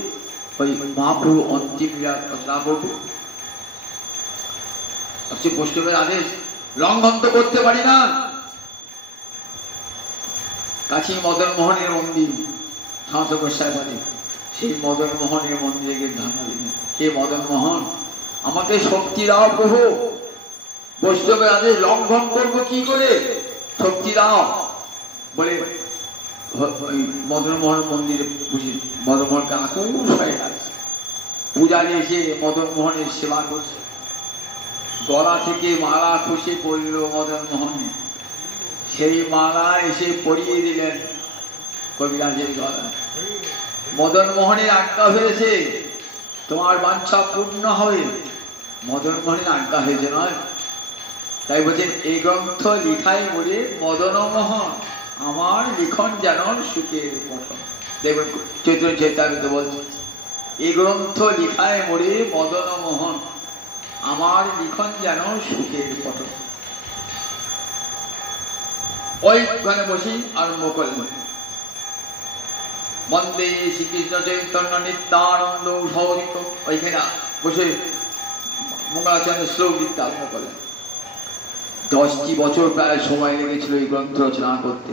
ওই মহাপ্রভু অন্তিম লীলা রচনা করবো? বৈষ্ণবের আদেশ লঙ্ঘন তো করতে পারি না। কাছে মদন মোহনের মন্দির, শান্ত গোস্বামী বলে, সেই মদন মোহনের মন্দিরে গিয়ে ধারণা দিলেন, হে মদন মোহন, আমাকে শক্তি দাও প্রভু, বৈষ্ণবের আদেশ লঙ্ঘন করবো কি করে, শক্তি দাও। বলে মদন মোহন মন্দিরে বুঝি মদন মোহনকে আকুল হয়ে আছে, পূজারি এসে মদন মোহনের সেবা করছে, গলা থেকে মালা খসে পড়ল মদন মোহনে, সেই মালা এসে পরিয়ে দিলেন কবিরাজের গলায়। মদন মোহনের আজ্ঞা হয়েছে, তোমার বাঞ্ছা পূর্ণ হবে। মদন মোহনের আজ্ঞা হয়েছে নয়, তাই বলছেন, এই গ্রন্থ লিখায় বলে মদন মোহন, আমার লিখন যেন সুখের পঠন। দেখবেন চৈতন্য চৈতামৃত বলছে, এই গ্রন্থ লিখায় বলে মদন মোহন, আমার লিখন যেন সুখের পঠন। ওইখানে বসি আরম্ভ করলেন, বন্দে শ্রীকৃষ্ণ চৈতন্য নিত্যানন্দ সৌরিক। ওইখানে বসে মঙ্গলাচরণের শ্লোক লিখতে আরম্ভ করলেন। 10টি বছর প্রায় সময় লেগেছিল এই গ্রন্থ রচনা করতে।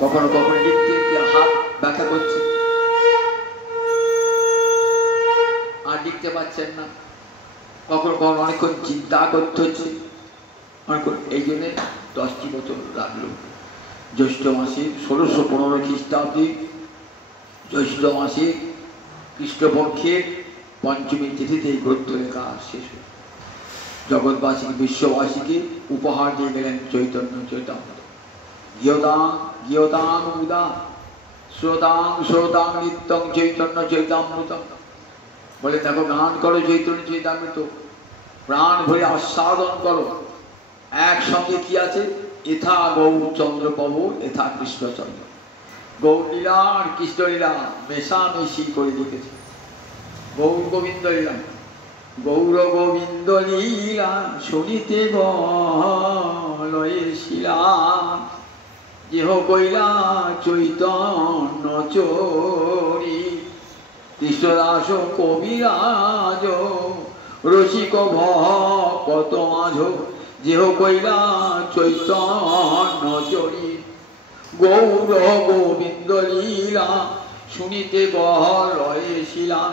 কখনো কখনো লিখতে লিখতে হাত ব্যথা করছে, আর লিখতে পারছেন না, কখনো কখনো অনেকক্ষণ চিন্তা করতে হচ্ছে, এই জন্য 10টি বছর লাগলো। জ্যৈষ্ঠ মাসের 1615 খ্রিস্টাব্দে জ্যৈষ্ঠ মাসের কৃষ্ণপক্ষের পঞ্চমী তিথিতে এই গ্রন্থ লেখা শেষ হল। জগৎবাসীকে, বিশ্ববাসীকে উপহার দিয়ে গেলেন চৈতন্য চৈতামৃত। গীয়তাং উদা শ্রোতাং নিত্যং চৈতন্য চৈতামৃত। বলে, দেখো, গান করো চৈতন্য চৈতামৃত, প্রাণ ভরে আস্বাদন করো। একসঙ্গে কি আছে? এথা গৌরচন্দ্র পাবো, এথা কৃষ্ণচন্দ্র। গৌরলীলা আর কৃষ্ণলীলা মেশামেশি করে লিখেছে। গৌর গোবিন্দ লীলা, গৌর গোবিন্দ লীলা শুনিতে গলয়ে শিলা, যেহ কইলা চৈতন্য চরি, কৃষ্ণদাস কবিরাজ রসিক ভক্ত মাঝ, যেহ কইলা চৈতন্য চরি। গৌর গোবিন্দ লীলা শুনিতে গহর রয়েছিলাম,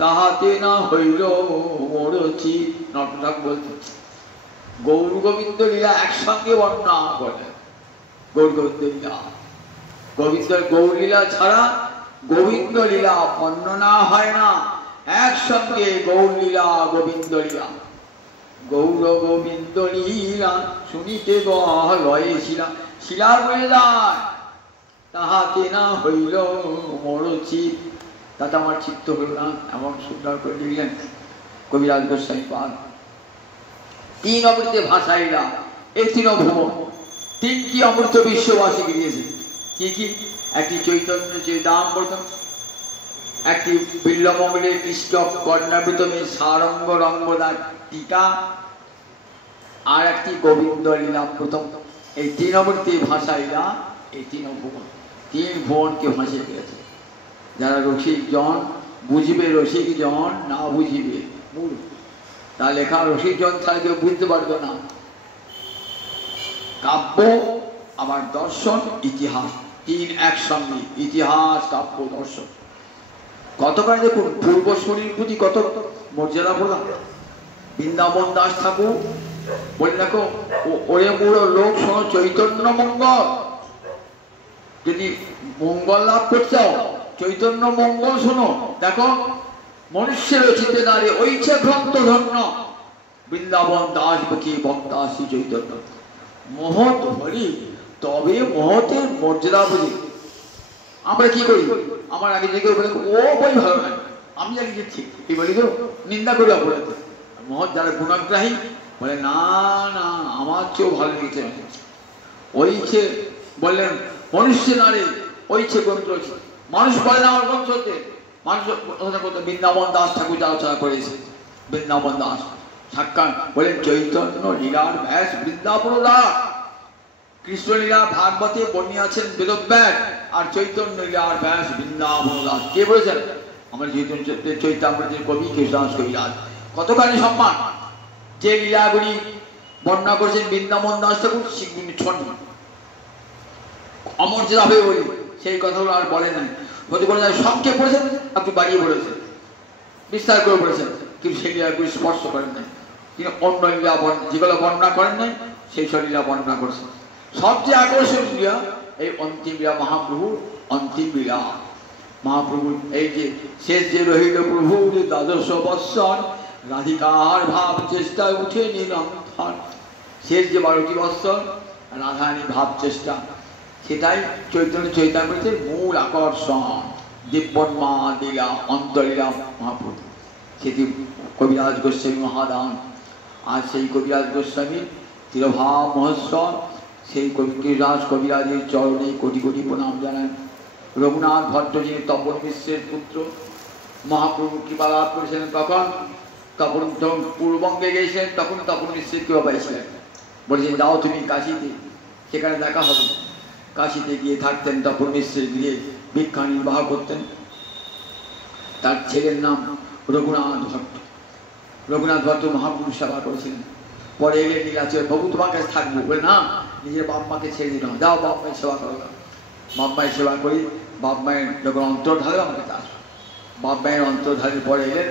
তাহাতে না হইল মরছি। নটনাক বলতে গৌর গোবিন্দ লীলা একসঙ্গে বর্ণনা করে। গৌর গোবিন্দ লীলা, গোবিন্দ গৌর লীলা ছাড়া গোবিন্দ লীলা বর্ণনা হয় না। একসঙ্গে গৌর লীলা গোবিন্দ লীলা, গৌর গোবিন্দ লীলা শুনিতে গহর রয়েছিলাম, শিলা বলে যায় তাহাতে না হইল মরছি, তাতে আমার চিত্ত হইল না। এমন সুন্দর করে লিখলেন কবিরাজ গোস্বামী পাদ। তিন অমৃতে ভাষাইলা এই তিন ভুবন, তিনটি অমৃত বিশ্ববাসীকে দিয়েছে। কি কি? একটি চৈতন্য চৈতামৃতম, একটি বিল্লমঙ্গলে কৃষ্ণ কর্ণামৃতমে সারঙ্গ রঙ্গদার টিকা, আর একটি গোবিন্দ লীলামৃতম। এই তিন অমৃতে ভাষাইলা এই তিন ভুবন, তিন ভুবনকে ভাসিয়ে দিয়েছে। যারা রসিক জন বুঝবে, রসিক জন না বুঝিবে মূল। তা লেখা রসিক জন ছাড়া কেউ বুঝতে পারবে না। কাব্য আবার দর্শন ইতিহাস, তিন একসঙ্গে, ইতিহাস কাব্য দর্শন। কতবার দেখুন পূর্বশরীর প্রতি কত মর্যাদা বলা। বৃন্দাবন দাস ঠাকুর বলে দেখো ওরে বুড়ো লোক শোনো চৈতন্য মঙ্গল, যদি মঙ্গল লাভ করতে চাও চৈতন্য মঙ্গল শোনো। দেখো মনুষ্যের রচিতে নারী ঐছে গ্রন্থ ধন্য, বৃন্দাবন দাস বকি বক্তা শ্রী চৈতন্য। মহৎ হরি, তবে মহতের মর্যাদা বুঝি। আমরা কি করি? আমার আগে যে কেউ বলে ও বই ভালো নয়, আমি জানি যে ঠিক, এই বলি কেউ নিন্দা করি অপরাধ। মহৎ যারা গুণাগ্রাহী বলে না না আমার চেয়েও ভালো লেগেছে। ওইছে বললেন মনুষ্য নারী ওইছে গ্রন্থ, মানুষ বলে না আমার গ্রন্থ হতে। মানুষ করতে বৃন্দাবন দাস ঠাকুর আলোচনা করেছে। বৃন্দাবন দাস সাক্ষাৎ বলেন চৈতন্য লীলার ব্যাস বৃন্দাবন দাস। কৃষ্ণলীলা ভাগবতে বর্ণী আছেন বেদব্যাস, আর চৈতন্য লীলার ব্যাস বৃন্দাবন দাস। কে বলেছেন? আমার চৈতামৃতের কবি কৃষ্ণদাস কবিরাজ। কতখানি সম্মান! যে লীলাগুলি বর্ণনা করেছেন বৃন্দাবন দাস ঠাকুর সেগুলি ছন্ন অমর্যাদা হয়ে বলি, সেই কথাগুলো আর বলে নাই। হতে বলে যায় সংক্ষেপ বলেছেন, একটু বাড়িয়ে বলেছেন, বিস্তার করে বলেছেন, কিন্তু সেই লীলাগুলি স্পর্শ করেন নাই। তিনি অন্য লীলা যেগুলো বর্ণনা করেন নাই সেই সব লীলা বর্ণনা করেছেন। সবচেয়ে আকর্ষণীয় লীলা এই অন্তিম লীলা, মহাপ্রভুর অন্তিম লীলা। মহাপ্রভু এই যে শেষ যে রহিল প্রভু দ্বাদশ বৎসর, রাধিকার ভাব চেষ্টায় উঠে নিরন্তর। শেষ যে 12টি বৎসর রাধারানী ভাব চেষ্টা, সেটাই চৈতন্য চৈতামৃতের মূল আকর্ষণ। দিব্যন্মা লীলা অন্তলীলা মহাপ্রভু, সেটি কবিরাজ গোস্বামী মহাদান। আর সেই কবিরাজ গোস্বামীর তিরোভাব মহোৎসব, সেই কবিরাজ কবিরাজের চরণে কোটি কোটি প্রণাম জানান। রঘুনাথ ভট্ট যিনি তপন মিশ্রের পুত্র, মহাপ্রভু কৃপা লাভ করেছিলেন তখন। তখন যখন পূর্ববঙ্গে গিয়েছিলেন তখন তপন মিশ্রের কৃপা পাইছিলেন। বলেছেন যাও তুমি কাশীতে, সেখানে দেখা হবে। কাশীতে গিয়ে থাকতেন, তপন মিশ্রের গিয়ে ভিক্ষা নির্বাহ করতেন। তার ছেলের নাম রঘুনাথ ভট্ট। রঘুনাথ ভট্ট মহাপ্রভু সেবা করেছিলেন। পরে এলে নীলাচল বাবু তোমার কাছে থাকবো, বলে না নিজের বাপ মাকে ছেড়ে দিলাম, যাও বাপ মায়ের সেবা করো। বাপ মায়ের সেবা করি, বাপ মায়ের যখন অন্তর ঢালে আমার কাছে আসবো। বাপ মায়ের অন্তর ঢালের পরে এলেন,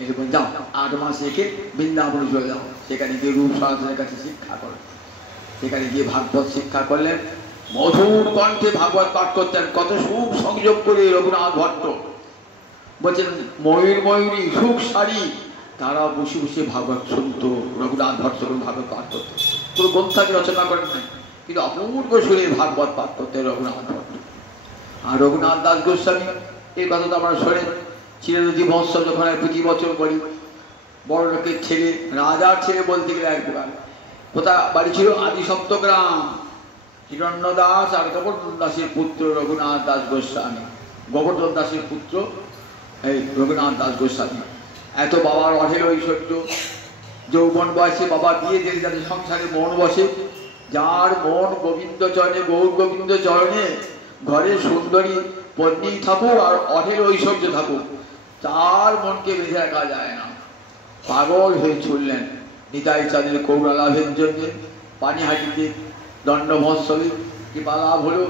এরকম যাও 8 মাস রেখে বৃন্দাবনে চলে যাও, সেখানে গিয়ে রূপ সনাতনের কাছে শিক্ষা করো। সেখানে গিয়ে ভাগবত শিক্ষা করলেন, মধুর কণ্ঠে ভাগবত পাঠ করতেন। কত সুখ সংযোগ করে রঘুনাথ ভট্ট বলছেন ময়ূর ময়ূরী সুখ সারি, তারা বসে বসে ভাগবত শুনত। রঘুনাথ ভট্ট ভাগবত পাঠ করতেন, পুরো গ্রন্থাকে রচনা করেন নাই, কিন্তু অপূর্ব সুরে ভাগবত পাঠ করতেন রঘুনাথ ভট্ট। আর রঘুনাথ দাস গোস্বামী এই কথা তো আমরা শোনেন, চিরনদী মহোৎসব যখন প্রতি বছর বলি, বড় লোকের ছেলে, রাজার ছেলে বলতে গেলে এক প্রকার। কোথায় বাড়ি ছিল? আদি সপ্তগ্রাম। হিরণ্য দাস আর গোবর্ধন দাসের পুত্র রঘুনাথ দাস গোস্বামী। গোবর্ধন দাসের পুত্র এই রঘুনাথ দাস গোস্বামী। এত বাবার অঢেল ঐশ্বর্য, যৌবন বয়সে বাবা বিয়ে দিলে যাতে সংসারে মন বসে। যার মন গোবিন্দ চরণে, গৌর গোবিন্দ চরণে, ঘরে সুন্দরী পত্নী থাকুক আর অঢেল ঐশ্বর্য থাকুক, তার মনকে বেঁধে রাখা যায় না। পাগল হয়ে ছুটলেন নিতাই চাঁদের কৌরা লাভের জন্য। পানিহাটিতে দণ্ড মহোৎসবে কৃপা লাভ হলো।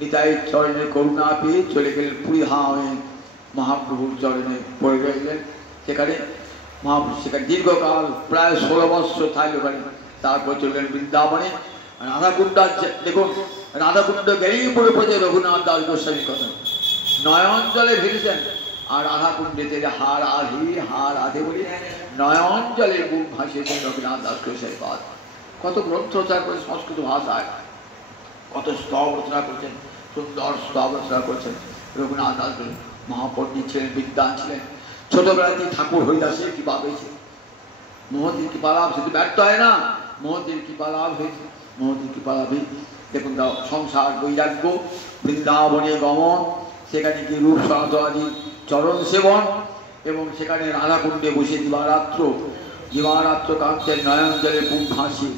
নিতাইয়ের চরণে করুণা পেয়ে চলে গেলেন পুরী হয়ে মহাপ্রভুর চরণে পড়ে রইলেন। সেখানে মহাপ্রভু সেখানে দীর্ঘকাল প্রায় 16 বৎসর থাকলেন ওখানে। তারপর চললেন বৃন্দাবনে। রাধাকুণ্ড দেখুন, রাধাকুণ্ড গেলেই পড়ে পড়েছে রঘুনাথ দাস গোস্বামীর কথা, নয়ন জলে ভেসেছেন। আর রাধাকুণ্ডে থেকে হার আধে বলি নয়ন জলের বুক ভাসিয়েছেন রঘুনাথ দাস গোস্বামী পাদ। কত গ্রন্থ রচনা করে সংস্কৃত ভাষায়, কত স্তব রচনা করছেন, সুন্দর স্তব রচনা করছেন। রঘুনাথ দাস মহাপণ্ডিত ছিলেন, বিদ্বান ছিলেন। ছোটবেলাতেই ঠাকুর হরিদাসের কৃপা পেয়েছে। মোহনজির কৃপা লাভ শুধু ব্যর্থ হয় না, মোহনজির কৃপা লাভ হয়েছে। মোহনজির কৃপা লাভে দেখুন সংসার বৈরাগ্য, বৃন্দাবনে গমন, সেখানে কি রূপ সনাতনী চরণ সেবন, এবং সেখানে রাধাকুণ্ডে বসে দিবারাত্র কান্তের নয়ন জলে বুক ভাসি।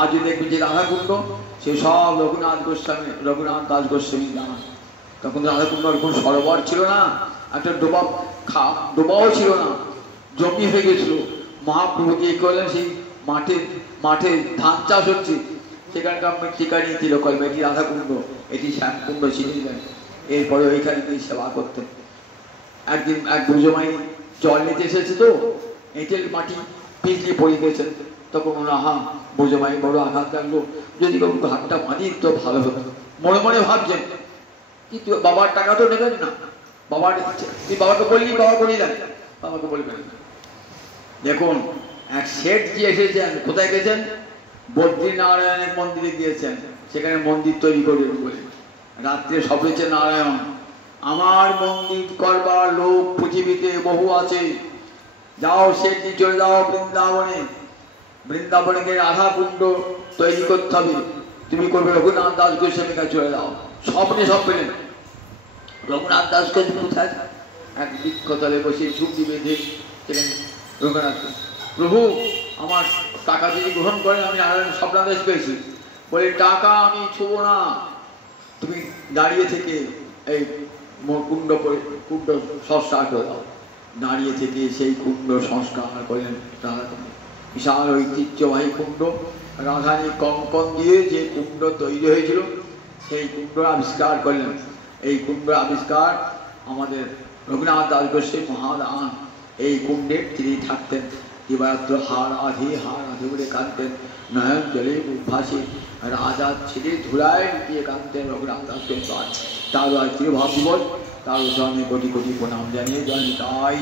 আজও দেখবেন যে রাধাকুণ্ড সে সব রঘুনাথ দাস গোস্বামী জানা। তখন রাধাকুণ্ড কোনো সরোবর ছিল না, একটা ডোবাও ছিল না, জমি হয়ে গেছিল। মহাপ্রভু কি করলেন, সেই মাঠে ধান চাষ হচ্ছে, সেখানকার টিকা নিয়ে তিলকল এটি রাধাকুণ্ড, এটি শ্যামকুণ্ড চিনে দিলেন। এরপরে ওইখানে গিয়ে সেবা করতেন। একদিন এক বুঝমাই জল নিতে এসেছে, তো এঁটেল মাটি পিছলি পড়ে গেছেন। তখন ওরা বুঝমাই বড় আঘাত লাগলো, যদি কেউ হাতটা বাঁধি তো ভালো হতো। মনে মনে ভাবছেন, কিন্তু বাবার টাকা তো নেবেন না, তুই বাবাকে বললি, বাবা করে দেন, বাবাকে বলবেন না। দেখুন এক শেঠ যে এসেছেন, কোথায় গেছেন, বদ্রীনারায়ণের মন্দিরে গিয়েছেন, সেখানে মন্দির তৈরি করবেন বলে। রাত্রে সবেছে নারায়ণ, আমার মন্দির করবার লোক পৃথিবীতে বহু আছে, যাও শেঠজি চলে যাও বৃন্দাবনে গিয়ে রাধাকুণ্ড তৈরি করতে হবে, তুমি করবে রঘুনাথ দাস গোস্বামীর কাছে চলে যাও। স্বপ্নে সব পেলেন। রঘুনাথ দাস গোস্বামী কোথায়, এক বৃক্ষতলে বসে ঝুঁকি বেঁধে ছিলেন রঘুনাথ। প্রভু আমার টাকা যদি গ্রহণ করেন, আমি নারায়ণ স্বপ্নাদেশ পেয়েছি, বলে টাকা আমি ছুব না, তুমি দাঁড়িয়ে থেকে এই কুণ্ড সংস্কার করে দাও। দাঁড়িয়ে থেকে সেই কুণ্ড সংস্কার করলেন। রাধাকুণ্ড বিশাল ঐতিহ্যবাহী কুণ্ড, রাধানী কঙ্কন দিয়ে যে কুণ্ড তৈরি হয়েছিল, সেই কুণ্ড আবিষ্কার করলেন। এই কুণ্ড আবিষ্কার আমাদের রঘুনাথ দাস গোস্বামী মহাদান। এই কুণ্ডে তিনি থাকতেন, দিবারাত্র হার আধে বলে কাঁদতেন, নয়ন জলে উদ্ভাসে রাজার ছেলে ধুলায় গিয়ে কাঁদতেন রঘুনাথ দাস গোস্বামী। তারও আজ তিরুভাব দিবস, তারও আমি কোটি কোটি প্রণাম জানিয়ে জয় নিতাই।